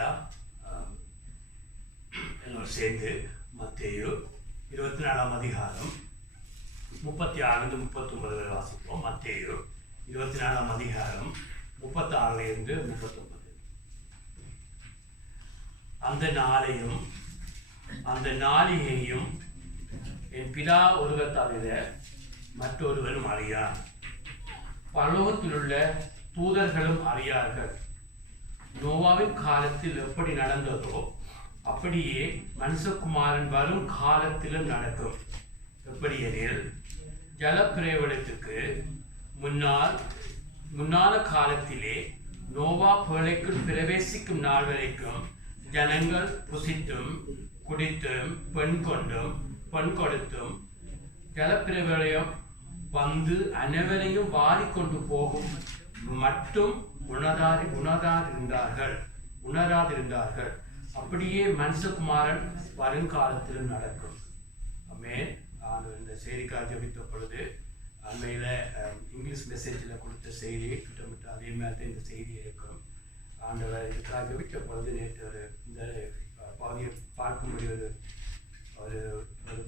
அல்லேலூயா. எல்லோரும் சேர்ந்து மத்தேயு 24ஆம் அதிகாரம் 36-39 வரை வாசிப்போம். மத்தேயு 24ஆம் அதிகாரம் 36-39. அந்த நாளையும் அந்த நாளிகையும் என் பிதா ஒருவர் தவிர மற்றொருவரும் அறியார், பரலோகத்தில் உள்ள தூதர்களும் அறியார்கள். நோவாவின் காலத்தில் எப்படி நடந்ததோ அப்படியே மனுஷகுமாரன் வரும் காலத்திலும் நடக்கும். எப்படி எனில், ஜலப்பிரளயத்துக்கு முன்னால காலத்திலே நோவா பேழைக்குள் பிரவேசிக்கும் நாள் வரைக்கும் ஜனங்கள் புசித்தும் குடித்தும் பெண் கொடுத்தும் ஜலப்பிரளயம் வந்து அனைவரையும் வாரிக்கொண்டு போகும் மட்டும் உணராதிருந்தார்கள். அப்படியே மனுஷகுமாரன் வருங்காலத்திலும் நடக்கும். ஆமென். இந்த செய்திக்காக ஜெபித்த பொழுது அண்மையில் இங்கிலீஷ் மெசேஜில் கொடுத்த செய்தி கிட்டத்தட்ட அதே மாதிரி இந்த செய்தி இருக்கும். ஆண்டவர் இதுக்காக ஜெபித்த பொழுது நேற்று இந்த பகுதியை பார்க்கும்படி ஒரு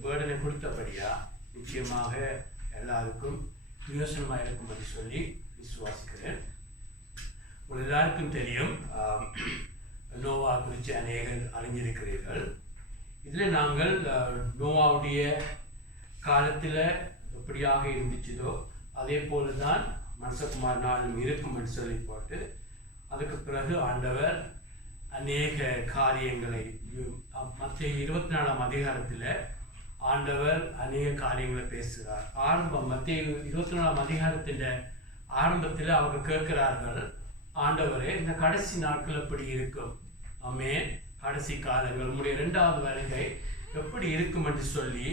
பேர்டனை கொடுத்தபடியா நிச்சயமாக எல்லாருக்கும் பிரயோசனமாக இருக்கும் என்று சொல்லி விசுவாசிக்கிறேன். எல்லாருக்கும் தெரியும், நோவா குறித்து அநேகர் அறிஞ்சிருக்கிறீர்கள். இதில் நாங்கள் நோவாவுடைய காலத்தில் எப்படியாக இருந்துச்சதோ அதே போல தான் மனுஷகுமார் நாளும் இருக்கும் என்று சொல்லி போட்டு அதுக்கு பிறகு ஆண்டவர் அநேக காரியங்களை மத்தேயு 24ஆம் அதிகாரத்தில் ஆண்டவர் அநேக காரியங்களை பேசுகிறார். மத்தேயு 24ஆம் அதிகாரத்தின் ஆரம்பத்தில் அவர்கள் கேட்கிறார்கள், ஆண்டவரே இந்த கடைசி நாட்கள் எப்படி இருக்கும்? ஆமென். கடைசி காலங்கள் உங்களுடைய 2வது வருகை எப்படி இருக்கும் என்று சொல்லி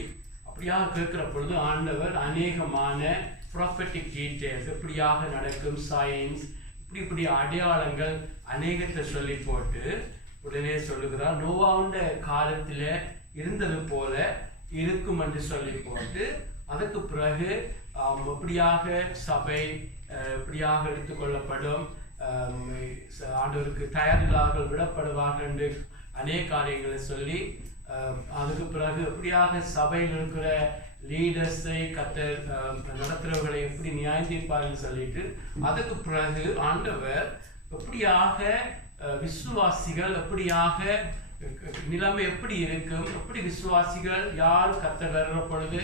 அப்படியாக கேட்கிற பொழுது ஆண்டவர் அநேகமான ப்ராஃபெட்டிக் டீட்டெயில்ஸ் எப்படியாக நடக்கும், சயின்ஸ் இப்படி அடையாளங்கள் அநேகத்தை சொல்லி போட்டு உடனே சொல்லுகிறார், நோவாவுடைய காலத்தில் இருந்தது போல இருக்கும் என்று சொல்லி போட்டு அதற்கு பிறகு எப்படியாக சபை எப்படியாக எடுத்துக்கொள்ளப்படும், ஆண்டவருக்கு தயாரில்லாக விடப்படுவார்கள் என்று அநேக காரியங்களை சொல்லி அதுக்கு பிறகு எப்படியாக சபையில் இருக்கிற லீடர்ஸை நடத்துறவர்களை எப்படி நியாயத்தீர்ப்பார்கள் சொல்லிட்டு அதுக்கு பிறகு ஆண்டவர் எப்படியாக விசுவாசிகள் எப்படியாக நிலைமை எப்படி இருக்கும், எப்படி விசுவாசிகள் யார் கர்த்தர் வர்ற பொழுது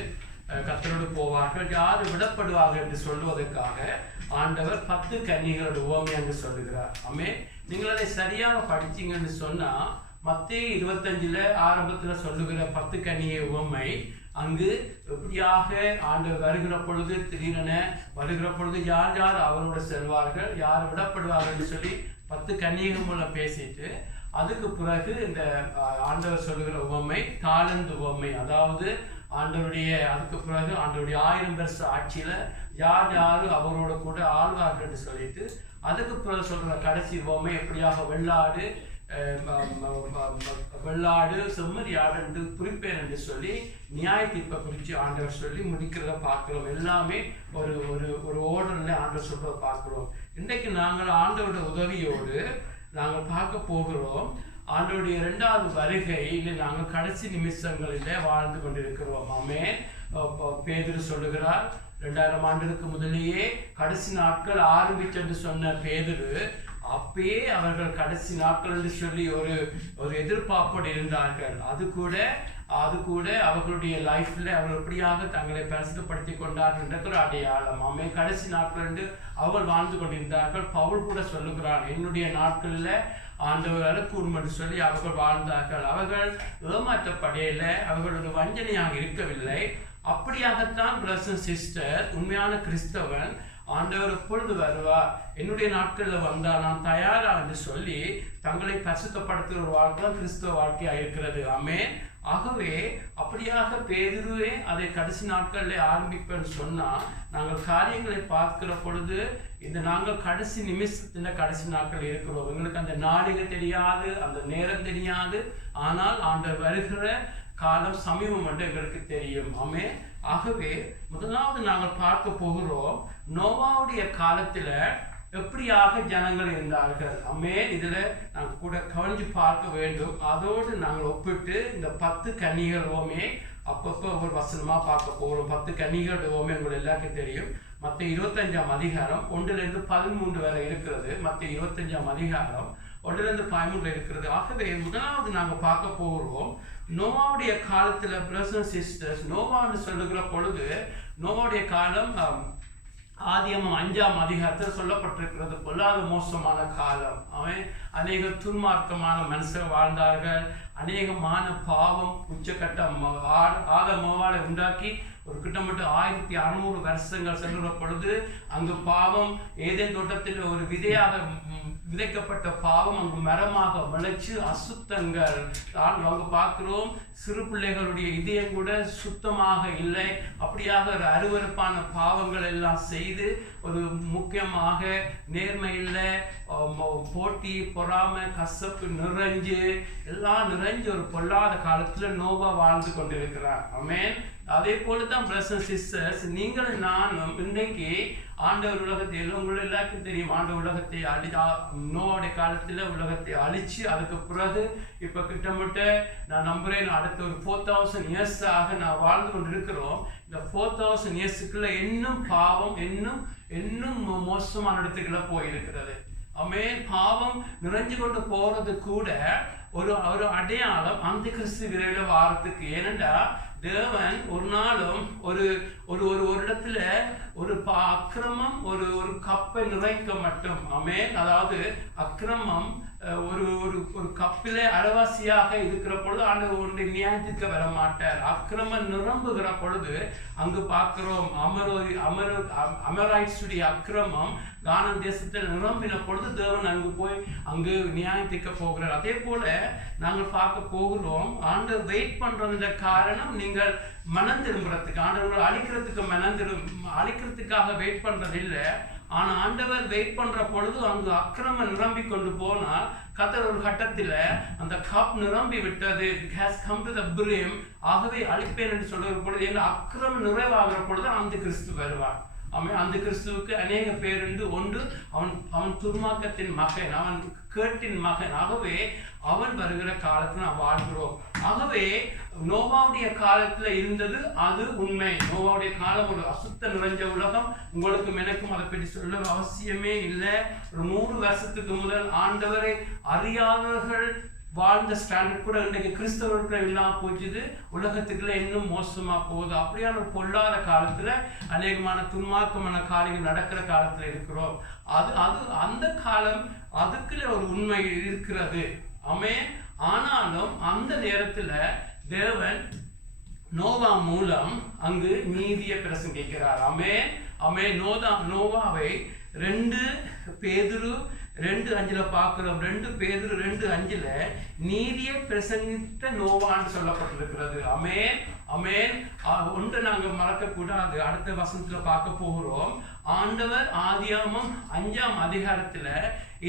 கர்த்தரோடு போவார்கள், யார் விடப்படுவார்கள் என்று சொல்லுவதற்காக ஆண்டவர் 10 கன்னிகளோட உவமை என்று சொல்லுகிறார். ஆமென். நீங்கள் அதை சரியாக படிச்சீங்கன்னு சொன்னா மத்தேயு 25 ஆரம்பத்தில் சொல்லுகிற 10 கன்னிகை உவமை அங்கு எப்படியாக ஆண்டவர் வருகிற பொழுது திடீரென வருகிற பொழுது யார் யார் அவரோடு செல்வார்கள், யார் விடப்படுவார்கள் என்று சொல்லி 10 கன்னிகை மூலம் பேசிட்டு அதுக்கு பிறகு இந்த ஆண்டவர் சொல்லுகிற உவமை தாளந்து உவமை, அதாவது ஆண்டவருடைய அதுக்கு பிறகு ஆண்டவருடைய 1000 வருஷ ஆட்சியில யார் யாரு அவரோட கூட ஆழ்வார்கள் என்று சொல்லிட்டு அதுக்கு பிறகு சொல்ற கடைசி உவமை எப்படியாக வெள்ளாடு செம்மறியாடு என்று குறிப்பேன் என்று சொல்லி நியாய தீர்ப்பை குறித்து ஆண்டவர் சொல்லி முடிக்கிறத பார்க்கிறோம். எல்லாமே ஒரு ஒரு ஓர்டர்ல ஆண்டவர் சொல்றதை பார்க்கிறோம். இன்றைக்கு நாங்கள் ஆண்டவருடைய உதவியோடு நாங்கள் பார்க்க போகிறோம். ஆண்டவருடைய 2வது வருகையில் நாங்கள் கடைசி நிமிஷங்களிலே வாழ்ந்து கொண்டிருக்கிறோம். ஆமென். பேதுரு சொல்லுகிறார், 2000 ஆண்டுகளுக்கு முதலேயே கடைசி நாட்கள் ஆரம்பிச்சு என்று சொன்ன பேதுரு அப்பயே அவர்கள் கடைசி நாட்கள் என்று சொல்லி ஒரு எதிர்பார்ப்போடு இருந்தார்கள். அது கூட அவர்களுடைய லைஃப்ல அவர்கள் எப்படியாக தங்களை பரிசுத்தப்படுத்தி கொண்டார்கள் என்ற ஒரு அடையாளம். ஆமே, கடைசி நாட்கள் என்று அவர்கள் வாழ்ந்து கொண்டிருந்தார்கள். பவுல் கூட சொல்லுகிறார், என்னுடைய நாட்கள்ல ஆண்டவர் அழைக்கூடும் என்று சொல்லி அவர்கள் வாழ்ந்தார்கள். அவர்கள் ஏமாற்றப்படையில அவர்களோட வஞ்சனையாக இருக்கவில்லை. அப்படியாகத்தான் பிரதர் சிஸ்டர் உண்மையான கிறிஸ்தவன் ஆண்டவர் எப்பொழுது வருவார், என்னுடைய நாட்களில் வந்தால் நான் தயாரா என்று சொல்லி தங்களை பரிசுத்தப்படுத்துகிற ஒரு வாழ்க்கை கிறிஸ்தவ வாழ்க்கையாக இருக்கிறது. ஆமென். ஆகவே அப்படியாக பேதுருவே அதை கடைசி நாட்களில் ஆரம்பிப்பேன்னு சொன்னா நாங்கள் காரியங்களை பார்க்கிற பொழுது இந்த நாங்கள் கடைசி நிமிஷத்துல கடைசி நாட்கள் இருக்கிறோம். எங்களுக்கு அந்த நாளிகை தெரியாது, அந்த நேரம் தெரியாது. ஆனால் ஆண்டவர் வருகிற காலம் சமீபம் என்று எங்களுக்கு தெரியும். ஆமென். ஆகவே முதலாவது நாங்கள் பார்க்க போகிறோம், நோவாவுடைய காலத்துல எப்படியாக ஜனங்கள் இருந்தார்கள். ஆமென். இதுல நாங்கள் கூட கவனிச்சு பார்க்க வேண்டும். அதோடு நாங்கள் ஒப்பிட்டு இந்த 10 கன்னிகளுமே அப்பப்போ ஒரு வசனமா பார்க்க போகிறோம். 10 கன்னிகளுமே உங்களுக்கு எல்லாருக்கும் தெரியும். மத்திய 25ஆம் அதிகாரம் 1-13 வரை இருக்கிறது. மத்திய 25ஆம் அதிகாரம் 1-13 இருக்கிறது. ஆகவே முதலாவது நாங்கள் பார்க்க போகிறோம் நோவாவுடைய காலத்துல பிரதர்ஸ் அண்ட் சிஸ்டர்ஸ். நோவான்னு சொல்லுகிற பொழுது நோவாவுடைய காலம் ஆதியாகமம் 5ஆம் அதிகாரத்தில் சொல்லப்பட்டிருக்கிறது. பொல்லாத மோசமான காலம். அவன் அநேக துன்மார்க்கமான மனுஷர் வாழ்ந்தார்கள். அநேகமான பாவம் உச்சக்கட்டம் ஆதாமோவாலை உண்டாக்கி ஒரு கிட்டத்தட்ட 1600 வருஷங்கள் செல்கிற பொழுது அங்கு பாவம் ஏதேன் தோட்டத்தில் ஒரு விதையாக விதைக்கப்பட்ட பாவம் அங்கு மரமாக விளைச்சு அசுத்தங்கள் அங்கு பார்க்கிறோம். சிறு பிள்ளைகளுடைய இதயம் கூட சுத்தமாக இல்லை. அப்படியாக ஒரு அருவருப்பான பாவங்கள் எல்லாம் செய்து ஒரு முக்கியமாக நேர்மை இல்லை, போட்டி பொறாமை கசப்பு நிறைஞ்சு எல்லாம் நிறைஞ்சு ஒரு பொல்லாத காலத்துல நோவா வாழ்ந்து கொண்டிருக்கிறார். ஆமென். அதே போலதான் பிரதர்ஸ் அண்ட் சிஸ்டர்ஸ், நீங்கள் நானும் இன்றைக்கு ஆண்டவர் உலகத்தை உங்களை எல்லாருக்கும் தெரியும். ஆண்டவர் உலகத்தை நோவாவுடைய காலத்துல உலகத்தை அழிச்சு அதுக்கு பிறகு இப்ப கிட்டத்தட்ட நான் நம்புறேன் அடுத்த ஒரு 4000 இயர்ஸாக நான் வாழ்ந்து கொண்டிருக்கிறோம். இந்த 4000 இயர்ஸுக்குள்ள இன்னும் பாவம் இன்னும் மோசமான இடத்துக்குள்ள போயிருக்கிறது. ஆமென். பாவம் நிறைஞ்சு கொண்டு போறது கூட ஒரு அடையாளம் அந்த கிறிஸ்து விரைவில் வாரத்துக்கு. ஏனென்றா தேவன் ஒரு நாளும் ஒரு இடத்துல ஒரு அக்கிரமம் ஒரு கப்பை நிறைக்க மட்டும். ஆமென். அதாவது அக்கிரமம் ஒரு கப்பிலே அரைவாசியாக இருக்கிற பொழுது ஆண்டவர் ஒன்றை நியாயத்திற்க வர மாட்டார். அக்கிரமம் நிரம்புகிற பொழுது அங்கு பார்க்கிறோம் அமராய்ட்ஸுடைய அக்கிரமம் கானான் தேசத்தில் நிரம்பின பொழுது தேவன் அங்கு போய் அங்கு நியாயத்திற்க போகிறார். அதே போல நாங்கள் பார்க்க போகிறோம். ஆண்டவர் வெயிட் பண்ற காரணம் நீங்கள் மனம் திரும்புறதுக்கு. ஆண்டவர் அழிக்கிறதுக்காக வெயிட் பண்றது இல்லை. ஆனா ஆண்டவர் வெயிட் பண்ற பொழுது அங்கு அக்கிரமம் நிரம்பி கொண்டு போனா கர்த்தர் ஒரு கட்டத்துல அந்த கப் நிரம்பி விட்டது. ஆகவே அழிப்பேன் என்று சொல்லுகிற பொழுது என்ன அக்கிரமம் நிறைவாகிற பொழுது அந்த கிறிஸ்து வருவார். அந்த கிறிஸ்துவுக்கு அநேக பேருண்டு. ஒன்று அவன் துர்மார்க்கத்தின் மகன், அவன் கேட்டின் மகன். ஆகவே அவன் வருகிற காலத்துல நாம் வாழ்கிறோம். ஆகவே நோவாவுடைய காலத்துல இருந்தது அது உண்மை. நோவாவுடைய காலம் ஒரு அசுத்த நிறைஞ்ச உலகம். உங்களுக்கும் எனக்கும் அதை பற்றி சொல்ல அவசியமே இல்லை. ஒரு 100 வருஷத்துக்கு முதல் ஆண்டவரை அறியாதவர்கள் வாழ்ந்த ஸ்டாண்டர்ட் கூட இன்றைக்கு கிறிஸ்தவர்கள் இல்லாம போச்சுது. உலகத்துக்குள்ள இன்னும் மோசமா போகுது. அப்படியான ஒரு பொல்லாத காலத்துல அநேகமான துன்மார்க்கமான காரியங்கள் நடக்கிற காலத்துல இருக்கிறோம். அந்த காலம் அதுக்குள்ள ஒரு உண்மை இருக்கிறது. ஆமென். ஆனாலும் அந்த நேரத்துல தேவன் நோவா மூலம் அங்கு நீதியை பிரசங்கிக்கிறார். ஆமென். ஆமென். நோவாவை 2 பேதுரு 2:5 பார்க்கிறோம். 2 பேதுரு 2:5 நீதியை பிரசங்கித்த நோவான்னு சொல்லப்பட்டிருக்கிறது. ஆமென். ஆமென். ஒன்று நாங்க மறக்க கூடாது. அடுத்த வசனத்துல பார்க்க போகிறோம். ஆண்டவர் ஆதியாகமம் 5ஆம் அதிகாரத்துல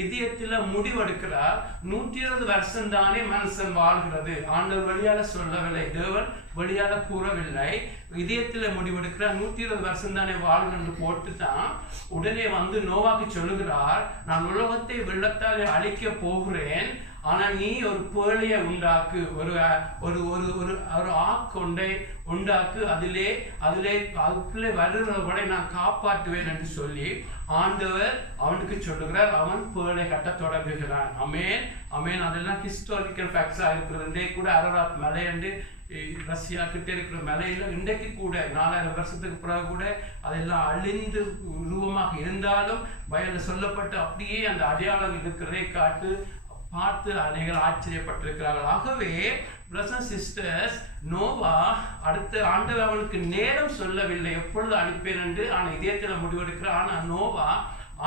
இதயத்துல முடிவெடுக்கிறார். 120 வருஷம் தானே மனுஷன் வாழ்கிறது. ஆண்டவர் வழியால சொல்லவில்லை, தேவன் வழியால கூறவில்லை. இதயத்துல முடிவெடுக்கிறார். 120 வருஷம் தானே வாழ்கிறது போட்டுதான் உடனே வந்து நோவாக்கு சொல்லுகிறார், நான் உலகத்தை வெள்ளத்தாலே அழிக்க போகிறேன். ஆனா நீ ஒரு பேழையை உண்டாக்கு, ஒரு ஆக்கொண்டை உண்டாக்கு, அதுக்குள்ளே வருகிறவரை நான் காப்பாற்றுவேன் என்று சொல்லி ஆண்டவர் அவனுக்கு சொல்லுகிறார். அவன் பேழை கட்ட தொடங்குகிறான். அமேன். அமேன். அதெல்லாம் ஹிஸ்டாரிக்கல் ஃபேக்ட்ஸா இருக்கிறது. இன்றைக்கு கூட அரராத் மலை என்று ரஷ்யா கிட்ட இருக்கிற மலையில இன்றைக்கு கூட 4000 வருஷத்துக்கு பிறகு கூட அதெல்லாம் அழிந்து உருவமாக இருந்தாலும் வயல்ல சொல்லப்பட்டு அப்படியே அந்த அடையாளம் இருக்கிறதை பார்த்து அநேகர் ஆச்சரியப்பட்டிருக்கிறார்கள். ஆகவே பிரதர்ஸ் சிஸ்டர்ஸ், நோவா அடுத்த ஆண்டவர் அவனுக்கு நேரம் சொல்லவில்லை எப்பொழுது அனுப்பேன் என்று. ஆனா இதயத்தில் முடிவெடுக்கிறார். ஆனா நோவா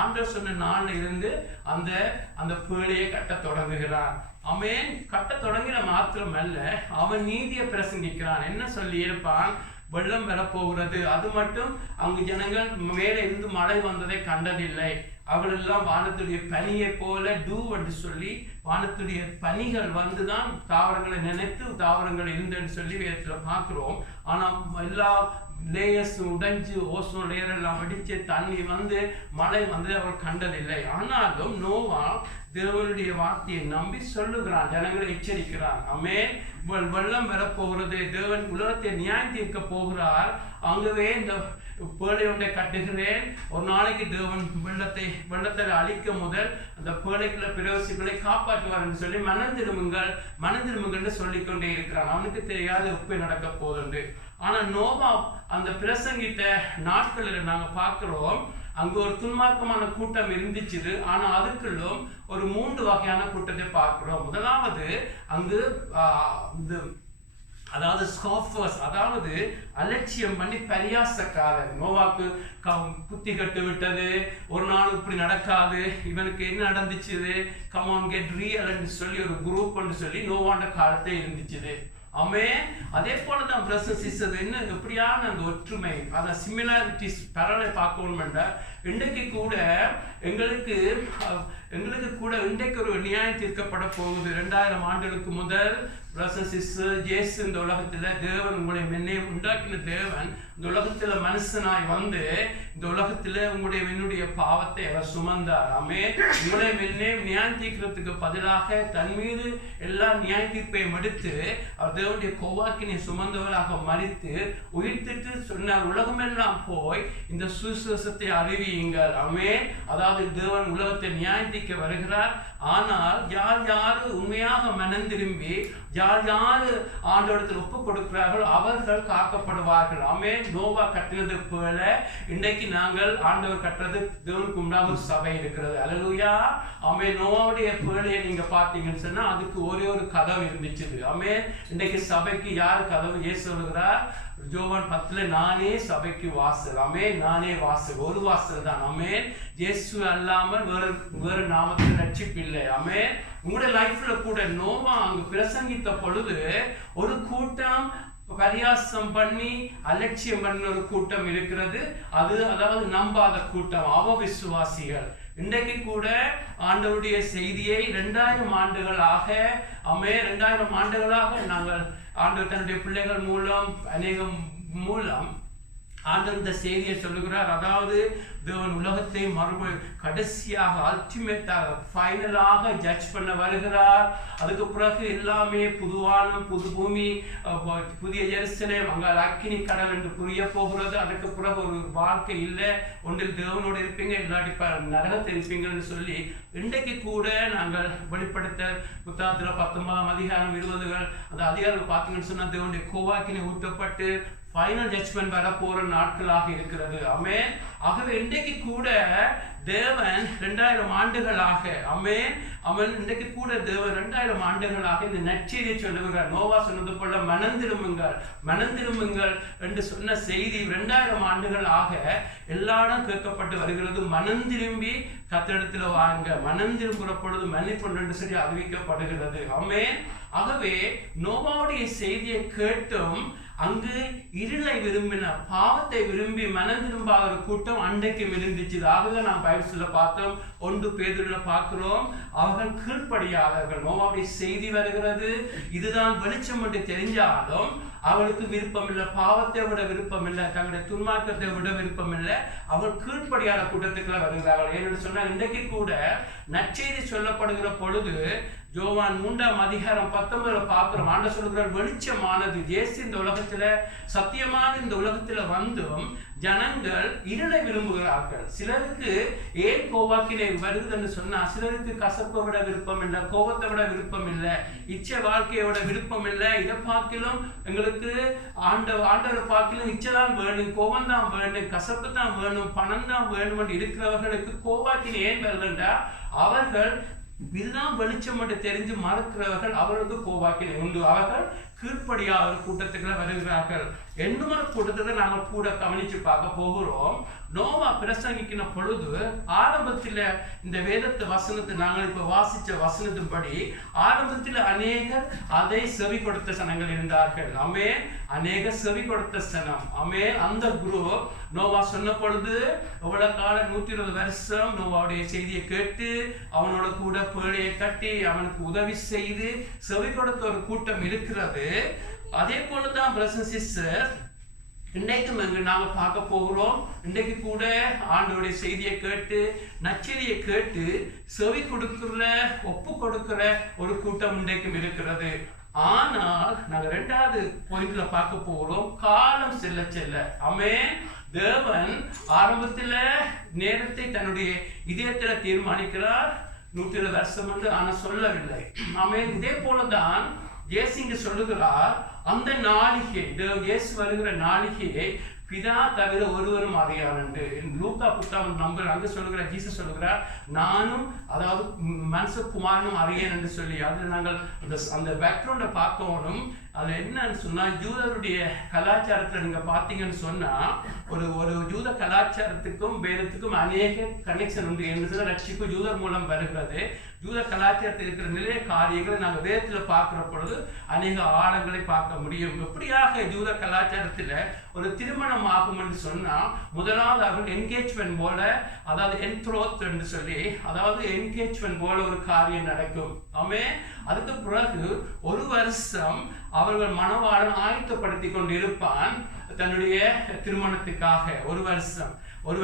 ஆண்டவர் சொன்ன நாள்ல இருந்து அந்த பேழையை கட்ட தொடங்குகிறான். அவன் கட்ட தொடங்கின மாத்திரமல்ல, அவன் நீதியை பிரசங்கிக்கிறான். என்ன சொல்லி இருப்பான்? வெள்ளம் வரப்போகிறது. அது மட்டும் அங்கு ஜனங்கள் மேலே இருந்து மழை வந்ததை கண்டதில்லை. அவளெல்லாம் வானத்துடைய பனியை போல என்று சொல்லி வானத்துடைய பனிகள் வந்துதான் தாவரங்களை நினைத்து தாவரங்கள் இருந்தன்னு சொல்லி வேதத்துல பார்க்கிறோம். ஆனா எல்லா லேயர்ஸ் உடைஞ்சு ஓசோன் லேயர் எல்லாம் வெடிச்சு தண்ணி வந்து மழை வந்து அவர் கண்டதில்லை. ஆனாலும் நோவா தேவனுடைய வார்த்தையை நம்பி சொல்லுகிறான், ஜனங்களை எச்சரிக்கிறான். ஆமென். வெள்ளம் வரப்போகிறது, தேவன் உலகத்தை நியாயம் தீர்க்க போகிறார், அங்கவே இந்த பேழை ஒன்றை கட்டுகிறேன், ஒரு நாளைக்கு தேவன் வெள்ளத்தை அழிக்க முதல் அந்த பேழைக்குள்ள பிரவேசிகளை காப்பாற்றுவார் என்று சொல்லி மனந்திருமுங்கள் சொல்லிக்கொண்டே இருக்கிறான். அவனுக்கு தெரியாது எப்ப நடக்க போகுது. ஆனா நோவா அந்த பிரசங்கிட்ட நாட்களில் நாங்க பார்க்கிறோம், அங்கு ஒரு துன்மார்க்கமான கூட்டம் இருந்துச்சு. ஆனா அதுக்குள்ளும் ஒரு 3 வகையான கூட்டத்தை பார்க்கிறோம். முதலாவது அங்கு அதாவது ஸ்காஃபர்ஸ், அதாவது அலட்சியம் பண்ணி பரியாசக்காரர். நோவாக்கு புத்தி கட்டு விட்டது, ஒரு நாள் இப்படி நடக்காது, இவனுக்கு என்ன நடந்துச்சு, கமான் கெட் ரியல் சொல்லி ஒரு குரூப் சொல்லி நோவாண்ட காலத்தை இருந்துச்சு. ஆமென். அதே போலதான் பிரதர்ஸ் சிஸ்டர்ஸ், என்ன எப்படியான அந்த ஒற்றுமை, அந்த சிமிலாரிட்டிஸ் பரவலை பார்க்கணும்னா இன்றைக்கு கூட எங்களுக்கு கூட இன்றைக்கு ஒரு நியாயம் தீர்க்கப்பட போகுது. 2000 ஆண்டுகளுக்கு முதல் பிரதர்ஸ் சிஸ்டர்ஸ், ஜேசு இந்த உலகத்துல தேவன் உங்களை என்னை உண்டாக்கின தேவன் இந்த உலகத்துல மனுஷனாய் வந்து இந்த உலகத்துல உங்களுடைய என்னுடைய பாவத்தை அவர் சுமந்தார். ஆமென். உங்களை என்னை நியாயம் தீர்க்கிறதுக்கு பதிலாக தன் மீது எல்லா நியாய தீர்ப்பையும் எடுத்து அவர் தேவனுடைய கோவாக்கினை சுமந்தவராக மரித்து உயிர்த்திட்டு சொன்னார், உலகமெல்லாம் போய் இந்த சுவிசேஷத்தை அறிவியுங்கள். ஆமென். அதாவது தேவன் உலகத்தை நியாயம் தீர்க்க வருகிறார். ஆனால் யார் உண்மையாக மனம் திரும்பி யார் ஆண்டவரிடத்தில் ஒப்பு கொடுக்கிறார்கள் அவர்கள் காக்கப்படுவார்கள். ஆமென். நோவா கட்டினது போல இன்றைக்கு நாங்கள் ஆண்டவர் கட்டுறது தேவனுக்கு உண்டாக சபை இருக்கிறது. அல்லேலூயா. ஆமென். நோவாவுடைய பேழையை நீங்க பார்த்தீங்கன்னு சொன்னா அதுக்கு ஒரே ஒரு கதவு இருந்துச்சு. ஆமென். இன்றைக்கு சபைக்கு யார் கதவு? இயேசு சொல்கிறார் யோவான் 10 நானே சபைக்கு வாசல். ஆமென். நானே வாசல், ஒரு வாசல் தான். ஆமென். இயேசு அல்லாமல் வேறு நாமத்தில் ரட்சிப்பில்லை. ஆமென். உங்களுடைய லைஃப்ல கூட நோவா அங்கு பிரசங்கித்த பொழுது ஒரு கூட்டம் பரியாசம் பண்ணி அலட்சியம் பண்ண ஒரு கூட்டம் இருக்கிறது. அதாவது நம்பாத கூட்டம், அவவிசுவாசிகள். இன்றைக்கு கூட ஆண்டவருடைய செய்தியை 2000 ஆண்டுகளாக 2000 ஆண்டுகளாக நாங்கள் ஆண்டவர் தன்னுடைய பிள்ளைகள் மூலம் அநேகம் மூலம் ஆண்டவர் இந்த செய்தியை சொல்லுகிறார். அதாவது தேவன் உலகத்தை கடைசியாக அல்டிமேட்டாக ஃபைனலாக ஜட்ஜ் பண்ண வருகிறார். அதுக்கு பிறகு எல்லாமே புதுவானம், புது பூமி, புதிய ஜெருசலேம், அங்கே அக்கினி கடல் என்று புரிய போகிறது. அதுக்கு பிறகு ஒரு வாழ்க்கை இல்லை, ஒன்றில் தேவனோடு இருப்பீங்க, இல்லாட்டி நரகத்தில் இருப்பீங்கன்னு சொல்லி இன்றைக்கு கூட நாங்கள் வெளிப்படுத்த புத்தகத்தில் 19ஆம் அதிகாரம் 20 அந்த அதிகாரம் பார்த்தீங்கன்னு சொன்னால் தேவனுடைய கோவாக்கினை ஊற்றப்பட்டு ஃபைனல் ஜட்ஜ்மெண்ட் வர போற நாட்களாக இருக்கிறது. ஆமென். ஆகவே இன்றைக்கு கூட தேவன் 2000 ஆண்டுகளாக அவன் இன்றைக்கு கூட தேவன் 2000 ஆண்டுகளாக இந்த நற்செய்தியை சொல்லுகிறார். நோவா சொன்னது போல மனந்திரும்புங்கள் என்று சொன்ன செய்தி 2000 ஆண்டுகளாக எல்லாரும் கேட்கப்பட்டு வருகிறது. மனம் திரும்பி கர்த்தரிடத்தில் வாங்க, மனம் திரும்புகிற பொழுது மன்னிப்பு என்று சொல்லி அறிவிக்கப்படுகிறது. ஆமென். ஆகவே நோவாவுடைய செய்தியை கேட்டும் அங்கு இருளை விரும்பின, பாவத்தை விரும்பி மனம் திரும்பாத ஒரு கூட்டம் அன்றைக்கும் இருந்துச்சு. ஆகவே நாம் பைபிள்ல பார்த்தோம், 1 பேதுருல பார்க்கிறோம், அவர்கள் கீழ்ப்படியாதவர்கள். நோவாவுடைய செய்தி வருகிறது, இதுதான் வெளிச்சம் என்று தெரிஞ்சாலும் அவளுக்கு விருப்பம் இல்லை, பாவத்தை விட விருப்பம் இல்லை, தங்களுடைய துன்மார்க்கத்தை விட விருப்பம் இல்லை, அவள் கீழ்ப்படியாத கூட்டத்துக்குள்ள வருகிறார்கள். ஏன்னு சொன்னா இன்றைக்கு கூட நற்செய்தி சொல்லப்படுகிற பொழுது யோவான் 3ஆம் அதிகாரம் 19 பார்க்கிறோம். ஆண்டவர் சொல்கிறார், வெளிச்சமானது இயேசு இந்த உலகத்துல சத்தியமான இந்த உலகத்துல வந்தும் ஜனங்கள் இருளை விரும்புகிறார்கள். சிலருக்கு ஏன் கோவாக்கினை வருதுன்னு சொன்னா சிலருக்கு கசப்பை விட விருப்பம் இல்லை, கோபத்தை விட விருப்பம் இல்லை, இச்சை வாழ்க்கையோட விருப்பம் இல்லை. இதை பார்க்கிலும் எங்களுக்கு ஆண்டவரை பார்க்கிலும் இச்சை தான் வேணும், கோபம் தான் வேணும், கசப்பு தான் வேணும், பணம் தான் வேணும் என்று இருக்கிறவர்களுக்கு கோவாக்கினை ஏன் வருதுண்டா அவர்கள் இதுதான் வெளிச்சம் என்று தெரிஞ்சு மறக்கிறவர்கள் அவர்களுக்கு கோவாக்கினை உண்டு. அவர்கள் கீழ்ப்படியாத கூட்டத்துக்குள்ள வருகிறார்கள். இன்னொரு கூட்டத்தை நாங்கள் கூட கவனிச்சு பார்க்க போகிறோம். நோவா பிரசங்கிக்கிற பொழுது ஆரம்பத்தில் இந்த வேதத்தை வசனத்தை நாங்கள் இப்ப வாசிச்ச வசனத்தின்படி ஆரம்பத்தில் அநேகர் அதை செவி கொடுத்த சனங்கள் இருந்தார்கள். அநேக செவி கொடுத்த சனம். அந்த குரூப் நோவா சொன்ன பொழுது எவ்வளவு காலம் 120 வருஷம் நோவாவுடைய செய்தியை கேட்டு அவனோட கூட பேழையை கட்டி அவனுக்கு உதவி செய்து செவி கொடுத்த ஒரு கூட்டம் இருக்கிறது. அதே போலதான் பிரதர்ஸ் அண்ட் சிஸ்டர்ஸ் இன்றைக்கும் நாங்கள் பார்க்க போகிறோம். இன்றைக்கு கூட ஆண்டவருடைய செய்தியை கேட்டு நச்செய்தியை கேட்டு செவி கொடுக்கிற ஒப்பு கொடுக்கிற ஒரு கூட்டம் இன்றைக்கும் இருக்கிறது. ஆனால் நாங்கள் 2வது பாயிண்ட்ல பார்க்க போகிறோம், காலம் செல்ல செல்ல. ஆமென். தேவன் ஆரம்பத்தில் நேரத்தை தன்னுடைய இதயத்துல தீர்மானிக்கிறார். 120 வருஷம் என்று ஆனா சொல்லவில்லை. ஆமென். இதே போலதான் இயேசு இங்கு சொல்லுகிறார், அந்த நாளிகை, இயேசு வருகிற நாளிகையை பிதா தவிர ஒருவரும் அறியார் என்று. லூக்கா புத்தகம் நம்பர் அங்கு சொல்லுகிறார், ஜீசஸ் சொல்லுகிறார், நானும் அதாவது மனுஷகுமாரனும் அறியேன் என்று சொல்லி. அதில் நாங்கள் அந்த பேக்ரவுண்டை பார்க்கணும். அது என்னன்னு சொன்னா, யூதருடைய கலாச்சாரத்தில் நீங்க பார்த்தீங்கன்னு சொன்னா ஒரு யூத கலாச்சாரத்துக்கும் வேதத்துக்கும் அநேக கனெக்ஷன் உண்டு. என்று ரட்சிப்பு யூதர் மூலம் வருகிறது. யூத கலாச்சாரத்தில் இருக்கிற நிறைய காரியங்களை நாங்கள் வேதத்துல பார்க்கிற பொழுது அநேக ஆழங்களை பார்க்க முடியும். எப்படியாக யூத கலாச்சாரத்துல ஒரு திருமணம் ஆகும் என்று சொன்னா, முதலாவது அவர்கள் என்கேஜ்மெண்ட் போல, அதாவது என்த்ரோத் என்று சொல்லி, அதாவது என்கேஜ்மெண்ட் போல ஒரு காரியம் நடக்கும். ஆமென். அதுக்கு பிறகு 1 வருஷம் அவர்கள் மணவாளன் ஆயத்தப்படுத்தி கொண்டு இருப்பான் தன்னுடைய திருமணத்துக்காக. 1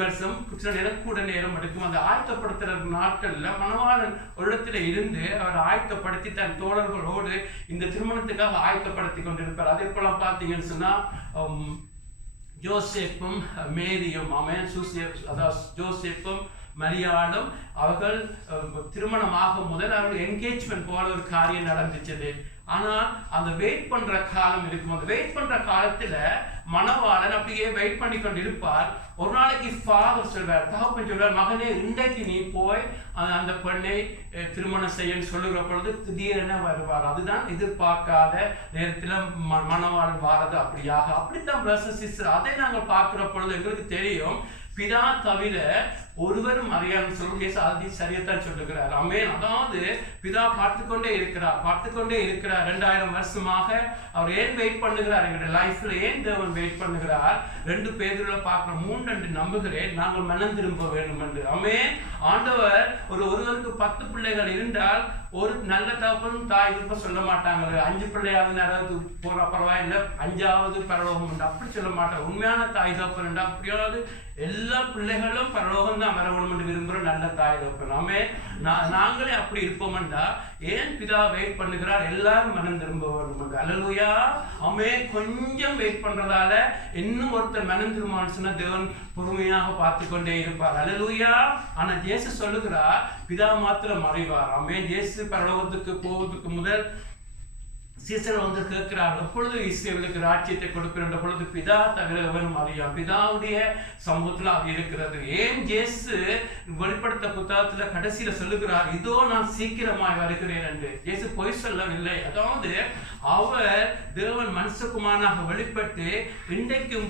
வருஷம் சில நேரம் கூட நேரம் எடுக்கும். அந்த ஆயத்தப்படுத்துற நாட்கள்ல மணவாளன் ஒரு இடத்துல இருந்து அவர் ஆயத்தப்படுத்தி தன் தோழர்களோடு இந்த திருமணத்துக்காக ஆயத்தப்படுத்தி கொண்டிருப்பார். அதே போல பார்த்தீங்கன்னு சொன்னா ஜோசேப்பும் மேரியும், ஆமென், அதாவது ஜோசேப்பும் மரியாளும் அவர்கள் திருமணமாக முதல் அவர்கள் என்கேஜ்மெண்ட் போல ஒரு காரியம் நடந்துச்சது. ஆனால் அந்த வெயிட் பண்ற காலம் இருக்கும். அந்த வெயிட் பண்ற காலத்துல மணவாளன் அப்படியே வெயிட் பண்ணி கொண்டு இருப்பார். ஒரு நாளைக்கு ஃபாதர் சொல்வார், தகப்பன் சொல்வார், மகனே இன்றைக்கு நீ போய் அந்த பெண்ணை திருமணம் செய்யன்னு சொல்லுகிற பொழுது திடீரென வருவார். அதுதான் எதிர்பார்க்காத நேரத்துல மணவாளன் வாரது. அப்படித்தான் பிரதர்ஸ் சிஸ்டர், அதை நாங்கள் பார்க்கிற பொழுது எங்களுக்கு தெரியும், பிதா தவிர ஒருவரும் அறியான்னு சொல்லி சரியத்தான் சொல்லுகிறார். ஆமென். அதாவது பிதா பார்த்துக்கொண்டே இருக்கிறார். 2000 வருஷமாக அவர் ஏன் வெயிட் பண்ணுகிறார்? எங்களுடைய லைஃப்ல ஏன் தேவன் வெயிட் பண்ணுகிறார்? 2 பேதுருல பார்க்கிறோம், 3 நம்புகிறேன், நாங்கள் மனம் திரும்ப வேண்டும் என்று. ஆமென். ஆண்டவர் ஒருவருக்கு 10 பிள்ளைகள் இருந்தால் ஒரு நல்ல தகப்பன் தாய் இருப்ப சொல்ல மாட்டாங்க. 5 பிள்ளையாவது யாராவது போற பரவாயில்லை, 5வது பரலோகம் அப்படி சொல்ல மாட்டாங்க. உண்மையான தாய் தகப்பன் அப்படியாவது எல்லா பிள்ளைகளும் பரலோகம் தான் வரணும் என்று விரும்புகிற நல்ல தாய் தகப்பன். ஆமென். நாங்களே அப்படி இருப்போம்டா ஏன் பிதா வெயிட் பண்ணுகிறார்? எல்லாரும் மனம் திரும்ப வேண்டும். அல்லேலூயா. ஆமென். கொஞ்சம் வெயிட் பண்றதால இன்னும் ஒருத்தர் மனம் திரும்புவான்னு சொன்னா தேவன் பொறுமையாக பார்த்து கொண்டே இருப்பார். அல்லேலூயா. ஆனா இயேசு சொல்லுகிறார், பிதா மாத்திரம் அறிவார். ஆமென். இயேசு பரலோகத்துக்கு போவதற்கு முதல் சீசர் வந்து கேட்கிறார், எப்பொழுது இஸ்ரவேலுக்கு ராஜ்யத்தை கொடுக்கிற பொழுது பிதா தவிர எவனும் அறியா. பிதாவுடைய சமூகத்துல அது இருக்கிறது. ஏன் இயேசு வெளிப்படுத்த புத்தகத்துல கடைசியில சொல்லுகிறார், இதோ நான் சீக்கிரமாய் வருகிறேன் என்று. இயேசு பொய் சொல்லவில்லை. அதாவது அவர் தேவன் மனுஷகுமாரனாக வெளிப்பட்டு இன்றைக்கும்